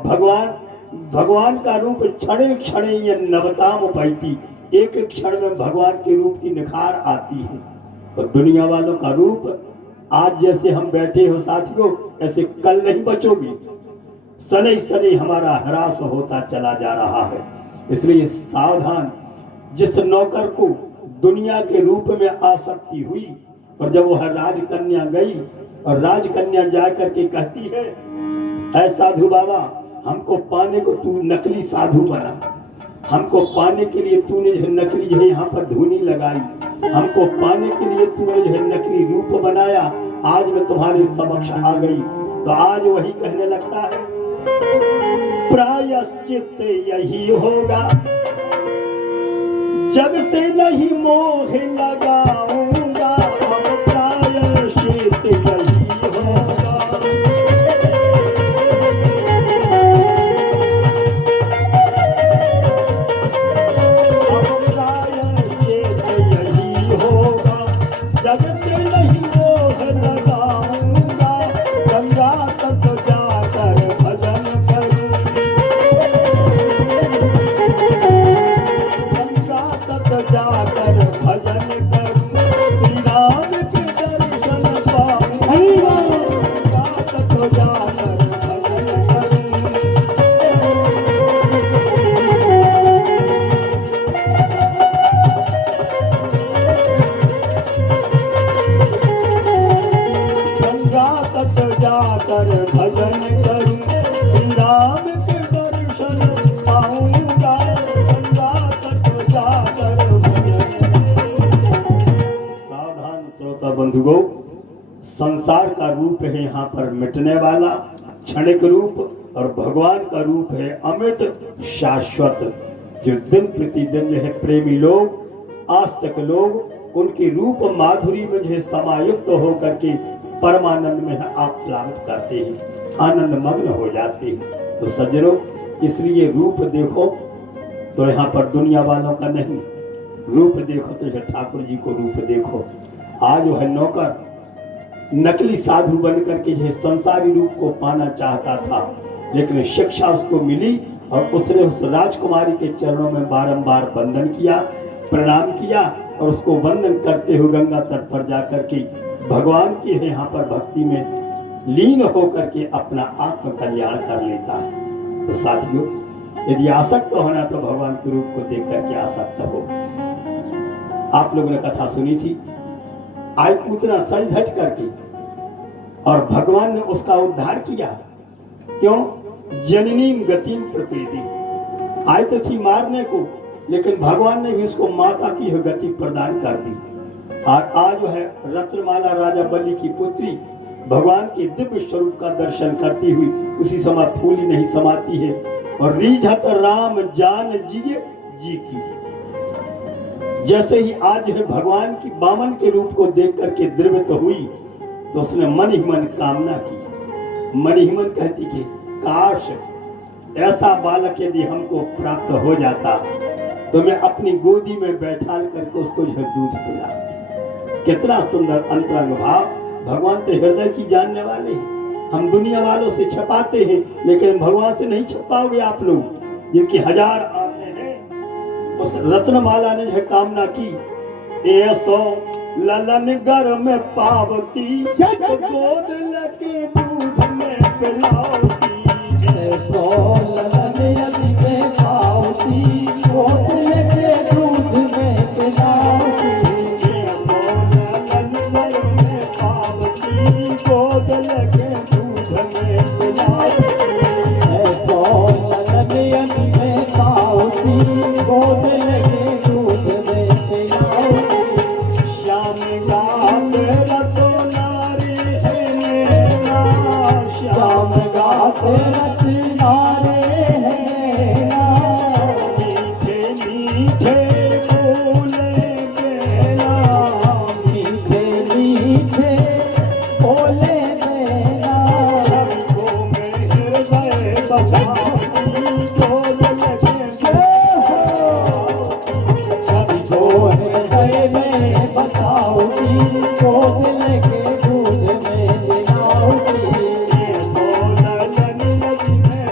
भगवान का रूप क्षणे क्षणे ये नवताम पैती, एक एक क्षण में भगवान के रूप की निखार आती है। और दुनिया वालों का रूप आज जैसे हम बैठे हो साथियों, ऐसे कल नहीं बचोगे। सने सने हमारा ह्रास होता चला जा रहा है। इसलिए सावधान। जिस नौकर को दुनिया के रूप में आसक्ति हुई, और जब वह राजकन्या गई और राजकन्या जाकर के कहती है, ऐ साधु बाबा, हमको पाने को तू नकली साधु बना, हमको पाने के लिए तूने जो नकली जो है यहाँ पर धूनी लगाई, हमको पाने के लिए तूने जो है नकली रूप बनाया, आज मैं तुम्हारे समक्ष आ गई। तो आज वही कहने लगता है, प्रायश्चित यही होगा, जग से नहीं मोह लगाऊंगा, अब प्रायश्चित यही होगा। अब प्रायश्चित यही होगा, जग से नहीं मोह लगाऊंगा, गंगा तक जाकर भजन करूं, गंगा तक जाकर भजन करूं, श्री राम के दर्शन पाऊंगा, गंगा तक जाकर भजन करूं। गंगा तक जाकर भजन करूं, श्री राम के दर्शन पाऊंगा, गंगा तक जाकर भजन करूं। सावधान श्रोता बंधुगो, संसार का रूप है यहाँ पर मिटने वाला, क्षणिक रूप, और भगवान का रूप है अमिट शाश्वत, जो दिन प्रतिदिन जो है प्रेमी लोग, आस्तिक लोग उनके रूप माधुरी में जो है समायुक्त होकर के परमानंद में आप प्लावित करते हैं, आनंद मग्न हो जाते हैं। तो सज्जनों, इसलिए रूप देखो तो यहाँ पर दुनिया वालों का नहीं, रूप देखो तो यह ठाकुर जी को रूप देखो। आज वह नौकर नकली साधु बन करके जो संसारी रूप को पाना चाहता था, लेकिन शिक्षा उसको मिली और उसने उस राजकुमारी के चरणों में बारंबार वंदन किया, प्रणाम किया, और उसको वंदन करते हुए गंगा तट पर जाकर के भगवान की है यहाँ पर भक्ति में लीन होकर के अपना आत्म कल्याण कर लेता है। तो साथियों, यदि आसक्त होना तो भगवान के रूप को देख करके आसक्त हो। आप लोगों ने कथा सुनी थी, आई पूतना सज धज करके, और भगवान ने उसका उद्धार किया। क्यों? जननी गतिम प्रपेदी, आई तो थी मारने को, लेकिन भगवान ने भी उसको माता की गति प्रदान कर दी। और आज है रत्नमाला राजा बलि की पुत्री भगवान के दिव्य स्वरूप का दर्शन करती हुई उसी समय फूली नहीं समाती है, और रीझत राम जान जिये जी की। जैसे ही आज है भगवान की बामन के रूप को देख करके द्रवित हुई, तो उसने मन ही मन कामना की, मन ही मन कहती कि काश ऐसा बालक यदि हमको प्राप्त हो जाता तो मैं अपनी गोदी में बैठा करके उसको जो है दूध पिलाती। कितना सुंदर अंतरंग भाव। भगवान तो हृदय की जानने वाले हैं। हम दुनिया वालों से छपाते हैं, लेकिन भगवान से नहीं छपाओगे आप लोग, जिनकी 1000 आंखें हैं। उस रत्नमाला ने जो कामना की, ऐसो ललन घर में पावती, गोद लेके दूध में पिलावती, ऐसो ललन में पावती, गोद लेके दूध में पिलावती, गोद लेके दूध में पिलावती, ऐसो ललन में पावती, गोद लेके दूध में पिलावती। श्याम गात रतो नारी है नैना, श्याम गात रत नारे है नैना, मीठे मीठे बोले देना, मीठे मीठे बोले देना, सबको में हृदय बसाती, गोद लेके सबको हृदय में बसाऊंगी, गोद लेके दूध में पिलाऊंगी, ऐसो ललन में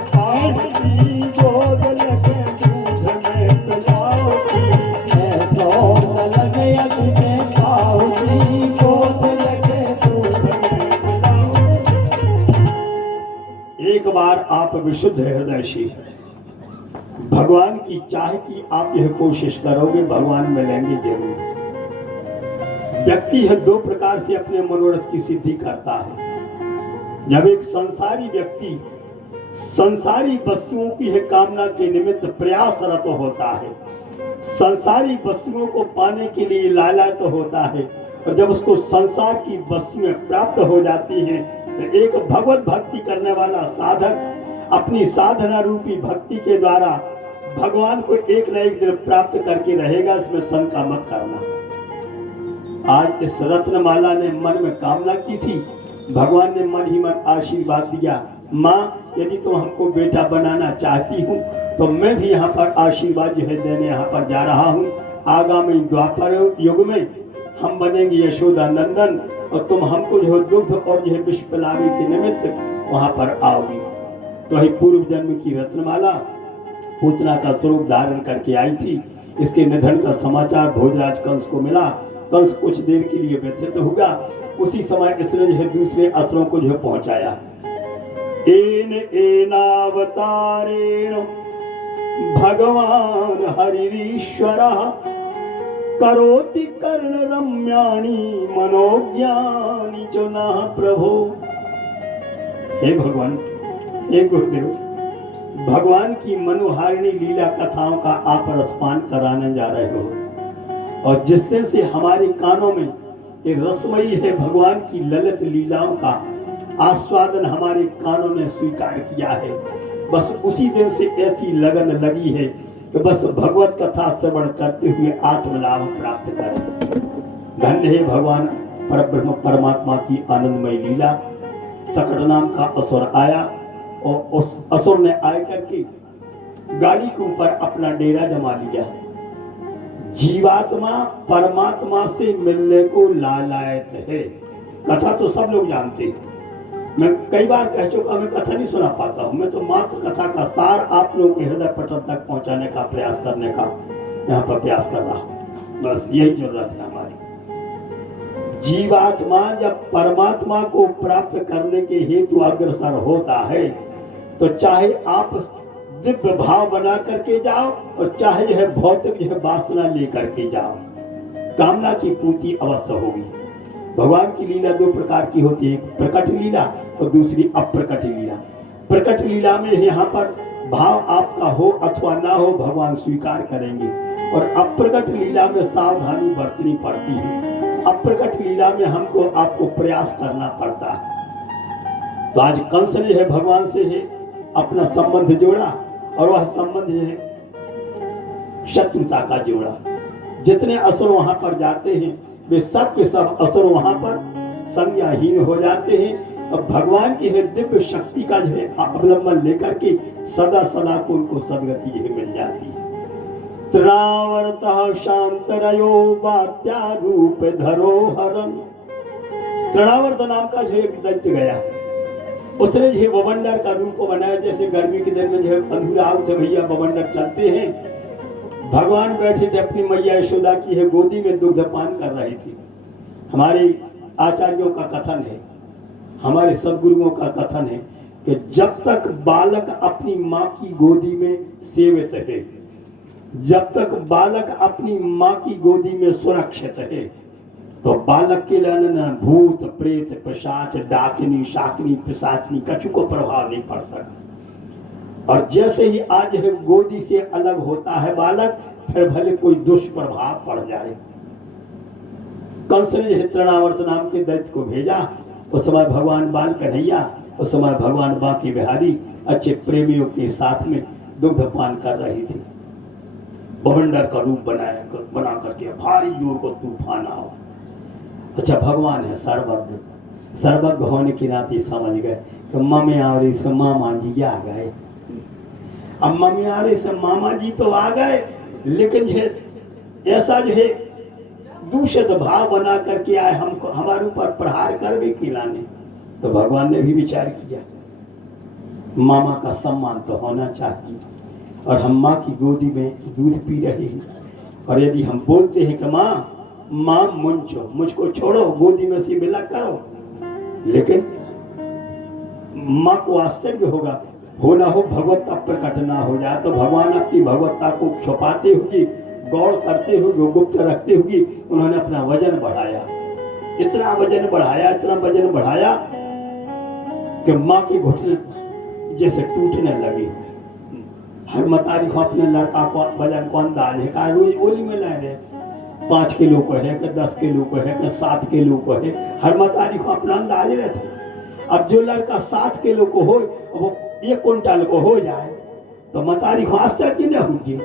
एक बार आप विशुद्ध हृदय से भगवान की चाह की आप यह कोशिश करोगे, भगवान मिलेंगे जरूर। व्यक्ति है दो प्रकार से अपने मनोरथ की सिद्धि करता है। जब एक संसारी व्यक्ति संसारी वस्तुओं की है कामना के निमित्त प्रयासरत होता है, संसारी वस्तुओं को पाने के लिए लालायित होता है, और जब उसको संसार की वस्तुएं प्राप्त हो जाती हैं तो एक भगवत भक्ति करने वाला साधक अपनी साधना रूपी भक्ति के द्वारा भगवान को एक न एक दिन प्राप्त करके रहेगा, इसमें शंका मत करना। आज इस रत्नमाला ने मन में कामना की थी, भगवान ने मन ही मन आशीर्वाद दिया, माँ यदि तुम हमको बेटा बनाना चाहती हूँ तो मैं भी यहाँ पर आशीर्वाद जो है देने यहाँ पर जा रहा हूँ। आगामी द्वापर युग में हम बनेंगे यशोदा नंदन, और तुम हमको जो है दुग्ध और जो है विष पिलाने के निमित्त वहाँ पर आओगी। तो ही पूर्व जन्म की रत्नमाला पूतना का स्वरूप धारण करके आई थी। इसके निधन का समाचार भोजराज कंस को मिला। कंस कुछ देर के लिए व्यथित होगा, उसी समय इसने जो है दूसरे असुरों को जो है पहुंचाया। एन एनावतारेण भगवान हरिरीश्वरः करोति कर्ण रम्याणि मनोज्ञानि च नः प्रभो। हे भगवान, हे गुरुदेव, भगवान की मनोहारिणी लीला कथाओं का आप रसपान कराने जा रहे हो, और जिस दिन से हमारे कानों में ये रसमयी है भगवान की ललित लीलाओं का आस्वादन हमारे कानों ने स्वीकार किया है, बस उसी दिन से ऐसी लगन लगी है कि बस भगवत कथा श्रवण करते हुए आत्मलाभ प्राप्त करें। धन्य है भगवान परब्रह्म परमात्मा की आनंदमय लीला। सकट नाम का असुर आया, और उस असुर ने आय करके गाड़ी के ऊपर अपना डेरा जमा लिया। जीवात्मा परमात्मा से मिलने को लालायत है। कथा तो सब लोग जानते हैं, मैं कई बार कह चुका, मैं कथा नहीं सुना पाता हूँ, मैं तो मात्र कथा का सार आप लोगों के हृदय पटल तक पहुंचाने का प्रयास करने का यहाँ पर प्रयास कर रहा हूँ। बस यही जरूरत है हमारी। जीवात्मा जब परमात्मा को प्राप्त करने के हेतु अग्रसर होता है तो चाहे आप दिव्य भाव बना करके जाओ और चाहे जो है भौतिक जो है वासना लेकर के जाओ, कामना की पूर्ति अवश्य होगी। भगवान की लीला दो प्रकार की होती है, एक प्रकट लीला और दूसरी अप्रकट लीला। प्रकट लीला में यहाँ पर भाव आपका हो अथवा ना हो भगवान स्वीकार करेंगे, और अप्रकट लीला में सावधानी बरतनी पड़ती है। अप्रकट लीला में हमको आपको प्रयास करना पड़ता है। तो आज कंस ने है भगवान से है अपना संबंध जोड़ा, और वह संबंध जो है शत्रुता का जोड़ा। जितने असुर वहां पर जाते हैं वे सब के सब असुर वहां पर संज्ञाहीन हो जाते हैं, और भगवान की है दिव्य शक्ति का जो है अवलंबन लेकर के सदा सदा को उनको सदगति जो है मिल जाती है। तृणावर्तः शांतरयो वात्यारूप धरोहरम। तृणावर्त नाम का जो एक दैत्य गया, उसने जो बवंडर का रूप बनाया। जैसे गर्मी के दिन में जो अंधुराव से भैया बवंडर चलते हैं, भगवान बैठे थे अपनी मैया यशोदा की है गोदी में दुग्धपान कर रही थी। हमारे आचार्यों का कथन है, हमारे सदगुरुओं का कथन है कि जब तक बालक अपनी माँ की गोदी में सेवित है, जब तक बालक अपनी माँ की गोदी में सुरक्षित है, तो बालक के लिए न भूत प्रेत पिशाच डाकिनी शाकिनी पिशाचनी कछु को प्रभाव नहीं पड़ सकता। और जैसे ही आज है गोदी से अलग होता है बालक, फिर भले कोई दुष्प्रभाव पड़ जाए। कंस ने तृणावर्त नाम के दैत्य को भेजा। उस समय भगवान बाल कन्हैया, उस समय भगवान बांके बिहारी अच्छे प्रेमियों के साथ में दुग्धपान कर रही थी। बवंडर का रूप बना करके भारी जोर को तूफान आओ। अच्छा, भगवान है सर्वज्ञ, सर्वज्ञ होने के नाते समझ गए कि मम्मी आवरी से मामा जी आ गए। अब मम्मी आवरी से मामा जी तो आ गए, लेकिन जो ऐसा जो है दूषित भाव बना करके आए, हमको हमारे ऊपर प्रहार कर भी खिलाने। तो भगवान ने भी विचार किया, मामा का सम्मान तो होना चाहिए, और हम माँ की गोदी में दूध पी रहे हैं, और यदि हम बोलते हैं कि माँ माँ मुझको छोड़ो, गोदी में से विलग करो, लेकिन माँ को आश्चर्य होगा, हो ना हो भगवत्ता प्रकट ना हो जाए, तो भगवान अपनी भगवत्ता को छुपाते हुए, गौड़ करते हुए, गुप्त रखते हुए उन्होंने अपना वजन बढ़ाया। इतना वजन बढ़ाया, इतना वजन बढ़ाया कि माँ के घुटने जैसे टूटने लगे। हर मतारी को अपने लड़का को वजन को अंदाज है का रोज ओली में ले रहे, 5 किलो को है कि 10 किलो को है कि 7 किलो को है, हर मतारी को अपना अंदाज रहते। अब जो लड़का 7 किलो को हो, वो 1 क्विंटल को हो जाए तो मतारी को आश्चर्य न होगी।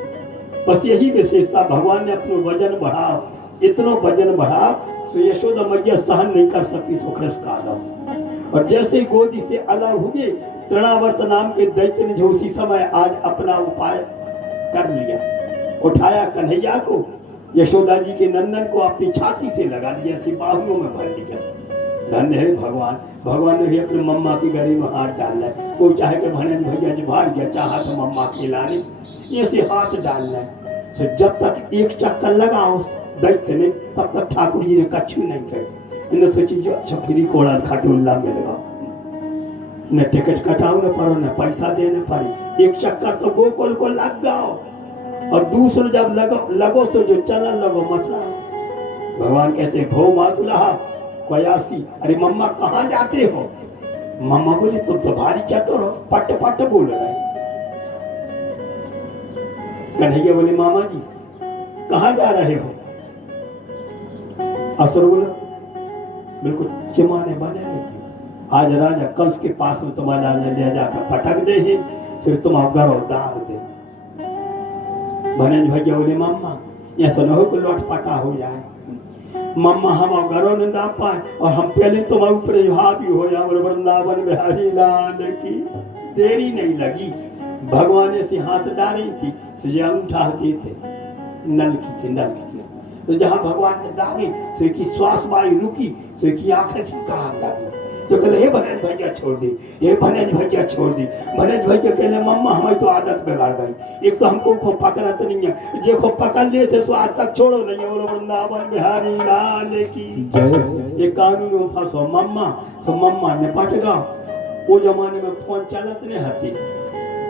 बस यही विशेषता, भगवान ने अपना वजन बढ़ाओ, इतना वजन बढ़ा तो यशोदा मैया सहन नहीं कर सकी सुख का दम। और जैसे गोदी से अलग हुए, तृणावर्त नाम के दैत्य ने जो उसी समय आज अपना उपाय कर लिया, उठाया कन्हैया को, यशोदा जी के नंदन को अपनी छाती से लगा लिया, ऐसी बाहुओं में भर लिया। धन्य है भगवान। भगवान ने भी अपने मम्मा की गरी में हाथ डालना है। कोई चाहे कि भने भैया जी भार गया, चाहा तो मम्मा खिलाने, ऐसे हाथ डालना है। तो जब तक एक चक्कर लगा उस दैत्य ने, तब तक ठाकुर जी ने कछु नहीं कहे। इन्हें सोची जो अच्छा फ्री कोड़ा खटोला मिल गया, न टिकट कटाओ न पड़ो, न पैसा देने पड़ी। एक चक्कर तो गोकुल को लग गया, और दूसरा जब लगो तो जो चलन लगो मथुरा। भगवान कहते भो मातुला कयासी, अरे मम्मा कहाँ जाते हो? मम्मा बोले तुम तो भारी चतुर हो, पट पट बोल रहे। कन्हैया बोले मामा जी कहाँ जा रहे हो? असुर बोला बिल्कुल चिमाने बने रहे, आज राजा कंस के पास में तुम्हारा ले जाकर पटक दे ही, फिर तुम घर दाब दे। भनेज भैया बोले मम्मा ऐसा न हो कि लौटपटा हो जाए, मम्मा हम घरों न दाब पाए और हम पहले तुम ऊपर हावी हो जाए। वृंदावन बिहारी लाल की देरी नहीं लगी, भगवान ऐसे हाथ डाली थी तुझे अंगूठा देते नलकी के नलकी के, तो जहाँ भगवान ने दाबी तो की श्वास वायु रुकी, तो की आंखें से करार लगी। तो कहले हे भनेज भैया छोड़ दी, हे भनेज भैया छोड़ दी। भनेज भैया कहले मम्मा हमारी तो आदत बिगाड़ गई, एक तो हमको को पकड़त नहीं है, जे को पकड़ लिए थे तो आज तक छोड़ो नहीं है। बोलो वृंदावन बिहारी लाल की ये कानून में फंसो मम्मा। तो मम्मा ने पट गया। वो जमाने में फोन चलत नहीं हती,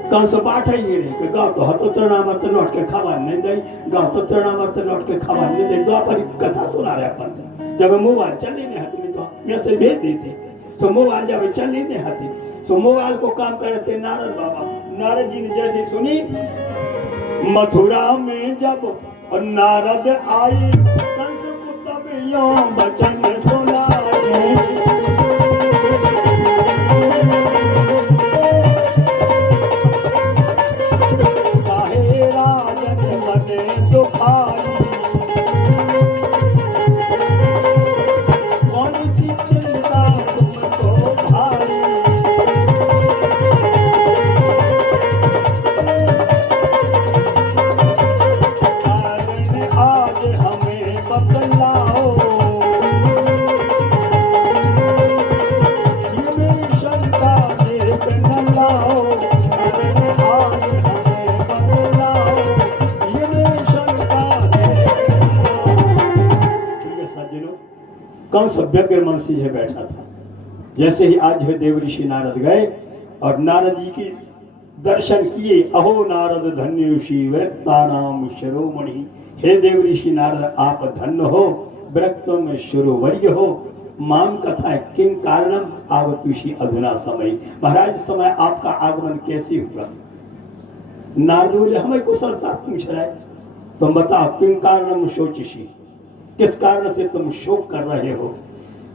कंस बाठे ही रहे कि गाँव तो हतो तृणावर्त लौट के खबर नहीं दे, गाँव तो तृणावर्त लौट के खबर नहीं दे। द्वापर की कथा सुना रहे अपन, जब मोबाइल चले नहीं हती, नहीं तो मैसेज भेज देते। तो मोबाइल जब चल नहीं आती, तो मोबाइल को काम करते नारद बाबा। नारद जी ने जैसे सुनी, मथुरा में जब और नारद आए, कंस को तब यो वचन सुनाए। काहे राजन बने दुखाई, कंस व्यग्र मन से यह बैठा था। जैसे ही आज जो देव ऋषि नारद गए और नारद जी के दर्शन किए, अहो नारद धन्य ऋषि विरक्ता नाम शिरोमणि। हे देव ऋषि नारद आप धन्य हो, विरक्तों में शिरोवर्य हो। माम कथा किं कारणम आगतुषि अधुना समय। महाराज समय आपका आगमन कैसे हुआ? नारद बोले हमें कुशलता पूछ रहे, तुम बताओ किं कारणम शोचिषि, किस कारण से तुम शोक कर रहे हो?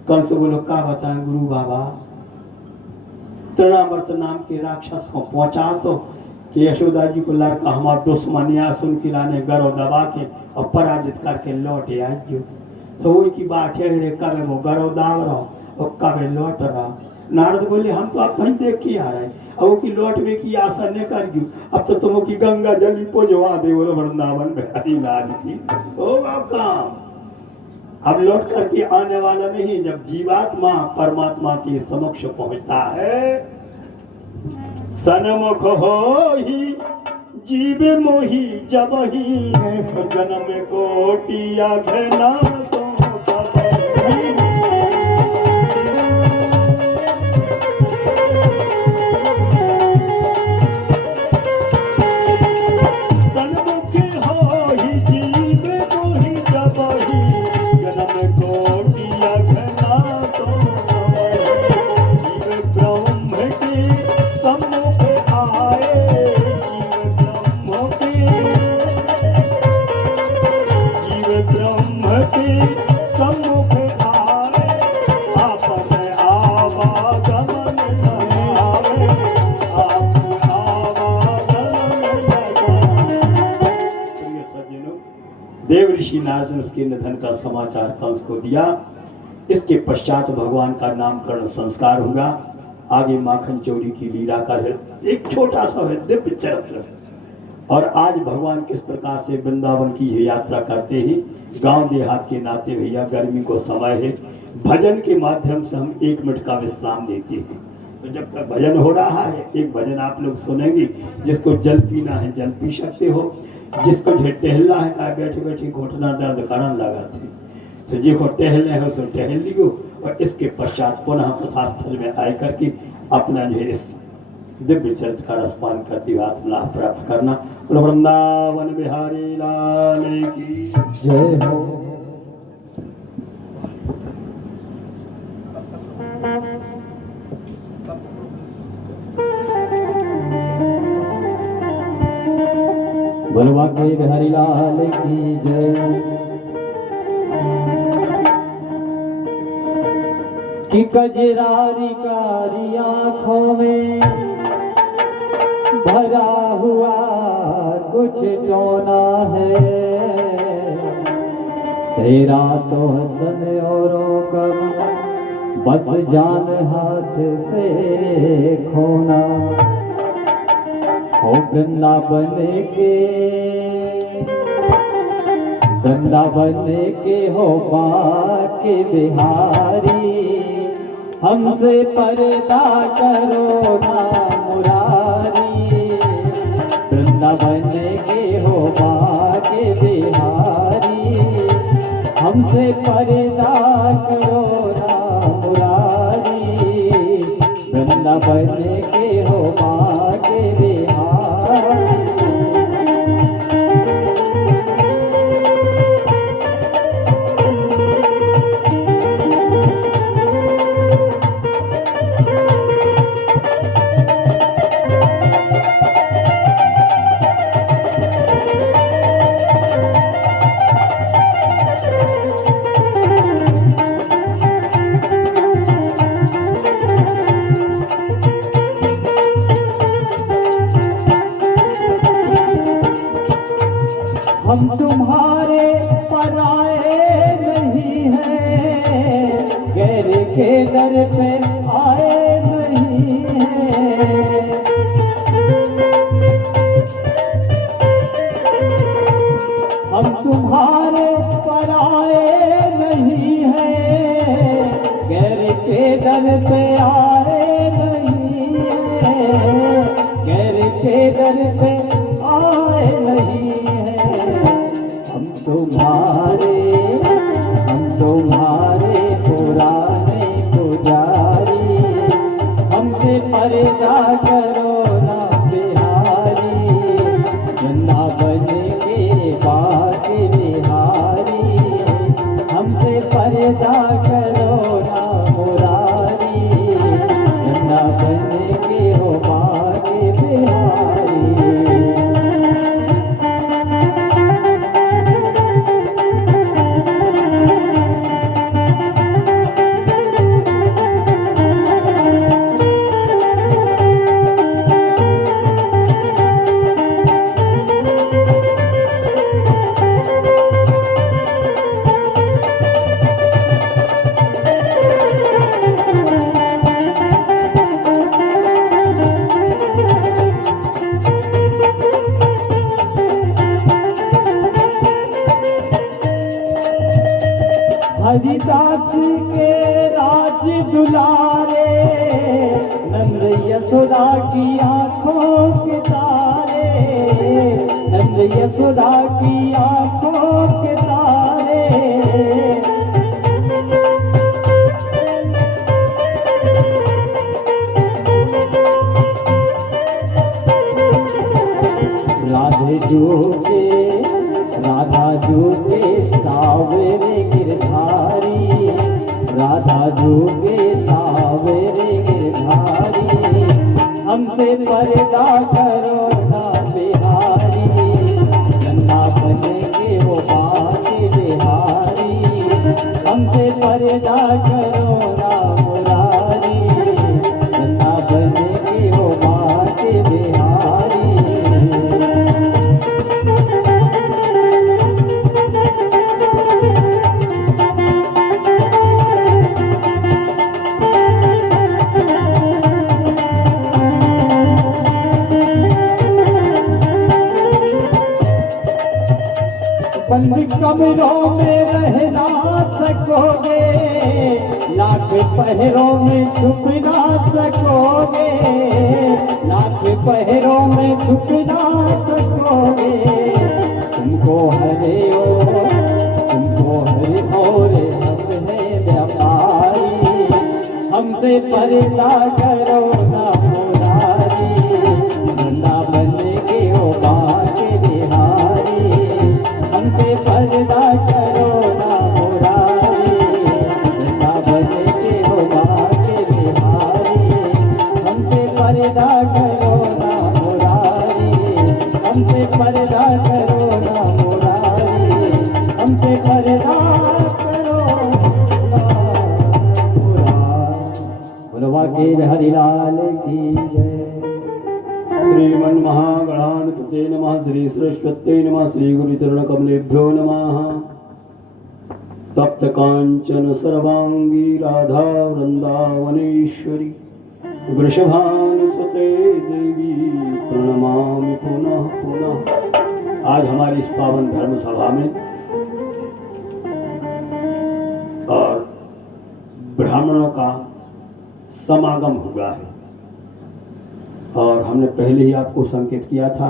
कंस बोलो का बताएं गुरु बाबा, तृणावर्त नाम के राक्षस को पहुंचा तो कि यशोदा जी को लड़का हमारा दुश्मनिया सुन के लाने गरो दबा के और पराजित करके लौट आए। तो वही की बात है रे, कब वो गरो दाव रहो और कब लौट रहा। नारद बोले हम तो अब कहीं देख के आ रहे, अब वो की लौटने की आशा नहीं कर गई, अब तो तुम की गंगा जली पुजवा दे। बोलो वृंदावन बिहारी लाल की होगा काम। अब लौट करके आने वाला नहीं, जब जीवात्मा परमात्मा के समक्ष पहुंचता है। सनमुख हो ही जीव मोही जब ही, जन्म कोटिया घना सो तब ही। ऋषि नारद ने उसके निधन का समाचार कंस को दिया। इसके पश्चात भगवान का नामकरण संस्कार हुआ। आगे माखन चोरी की लीला का है एक छोटा सा है दिव्य चरित्र। और आज भगवान किस प्रकार से वृंदावन की ये यात्रा करते हैं। गांव देहात के नाते भैया गर्मी को समय है, भजन के माध्यम से हम 1 मिनट का विश्राम देते हैं। तो जब तक भजन हो रहा है एक भजन आप लोग सुनेंगे। जिसको जल पीना है जल पी सकते हो, जिसको टहलना है का बैठे बैठे घुटना दर्द करने लगा थे तो जिसको टहलने हो सो टहल लियो। और इसके पश्चात पुनः कथास्थल में आए करके अपना जो है इस दिव्य चरित्र का रसपान करते हुए आत्मलाभ प्राप्त करना। वृंदावन बिहारी लाल की जय हो। बलवा के बिहारी लाल की जय। कि कजरारी कारी आंखों में भरा हुआ कुछ टोना है। तेरा तो हसन औरों का बस जान हाथ से खोना। हो वृंदावन के हो बाके बिहारी। हमसे पर्दा करो ना मुरारी। वृंदावन के हो बाके बिहारी। हमसे पर्दा करो ना मुरारी। वृंदावन के हो बाके बिहारी। हम तुम्हारे पराए नहीं हैं, गैर के दर पे आए नहीं हैं। हम तुम्हारे पराए नहीं हैं, गैर के दर पे आए नहीं हैं, गैर के दर पे आए नहीं। तुम्हारे पुराने पुजारी। हमसे पर्दा करो ना बिहारी। वृंदावन के पास बिहारी। हमसे पर्दा करो ना मुरारी। वृंदावन के हो पास बिहारी। हरिदास के राज दुलारे। नंद यशोदा की आंखों के तारे। नंद यशोदा की आंखों के तारे। राधा जो के सावरे गिरधारी। राधा जो के सावरे गिरधारी। हमसे पर्दा करो ना बिहारी। वृंदावन के हो बाके बिहारी। हमसे पर्दा करो ना मुरारी। वृंदावन के हो बाके बिहारी। कमरों में रह ना सकोगे, लाख पहरों में छुप ना सकोगे, लाख पहरों में छुप ना सकोगे। तुमको हरे और हम हैं व्यापारी, हमसे पर्दा करो ना मुरारी, वृंदावन के हो बाके बिहारी, हमसे पर्दा करो ना मुरारी, वृंदावन के हो बाके बिहारी, हमसे पर्दा करो ना मुरारी, हमसे पर्दा करो ना मुरारी, हमसे पर्दा करो ना मुरारी। बोलो बाके बिहारी लाल की जय। श्रीमन् महागणाधिपते नमः, श्री सरस्वत्यै नमः, श्री गुरुचरण कमलेभ्यो नमः। तप्त कांचन सर्वांगी राधा वृंदावनेश्वरी, वृषभानुसुते देवी प्रणमामि पुनः पुनः। आज हमारी इस पावन धर्म सभा में और ब्राह्मणों का समागम हुआ है, और हमने पहले ही आपको संकेत किया था,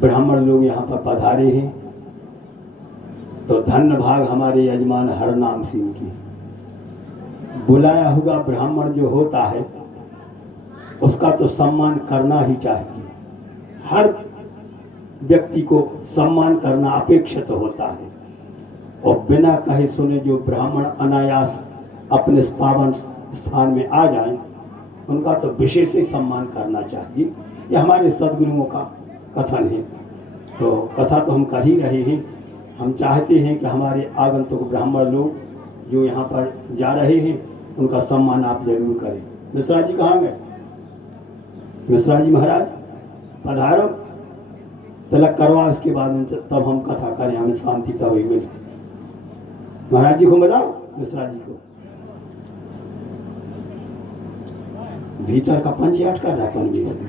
ब्राह्मण लोग यहाँ पर पधारे हैं, तो धन्य भाग हमारे यजमान हरनाम सिंह की। बुलाया हुआ ब्राह्मण जो होता है उसका तो सम्मान करना ही चाहिए। हर व्यक्ति को सम्मान करना अपेक्षित होता है, और बिना कहे सुने जो ब्राह्मण अनायास अपने पावन स्थान में आ जाएं, उनका तो विशेष ही सम्मान करना चाहिए। ये हमारे सदगुरुओं का कथन है, तो कथा तो हम कर ही रहे हैं। हम चाहते हैं कि हमारे आगंतुक ब्राह्मण लोग जो यहाँ पर जा रहे हैं उनका सम्मान आप जरूर करें। मिश्रा जी कहाँ गए? मिश्रा जी महाराज पधारो, तिलक करवा, उसके बाद उनसे तब हम कथा करें, हमें शांति तभी मिले। महाराज जी को मिलाओ, मिश्रा जी को। भीतर का पंचायत कर रहा है पंडित जी।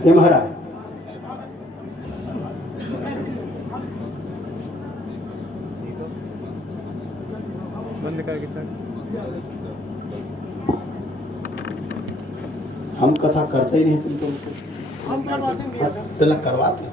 ये महाराज बंद करके चल। हम कथा करते ही नहीं, तुम तो तिलक करवाते।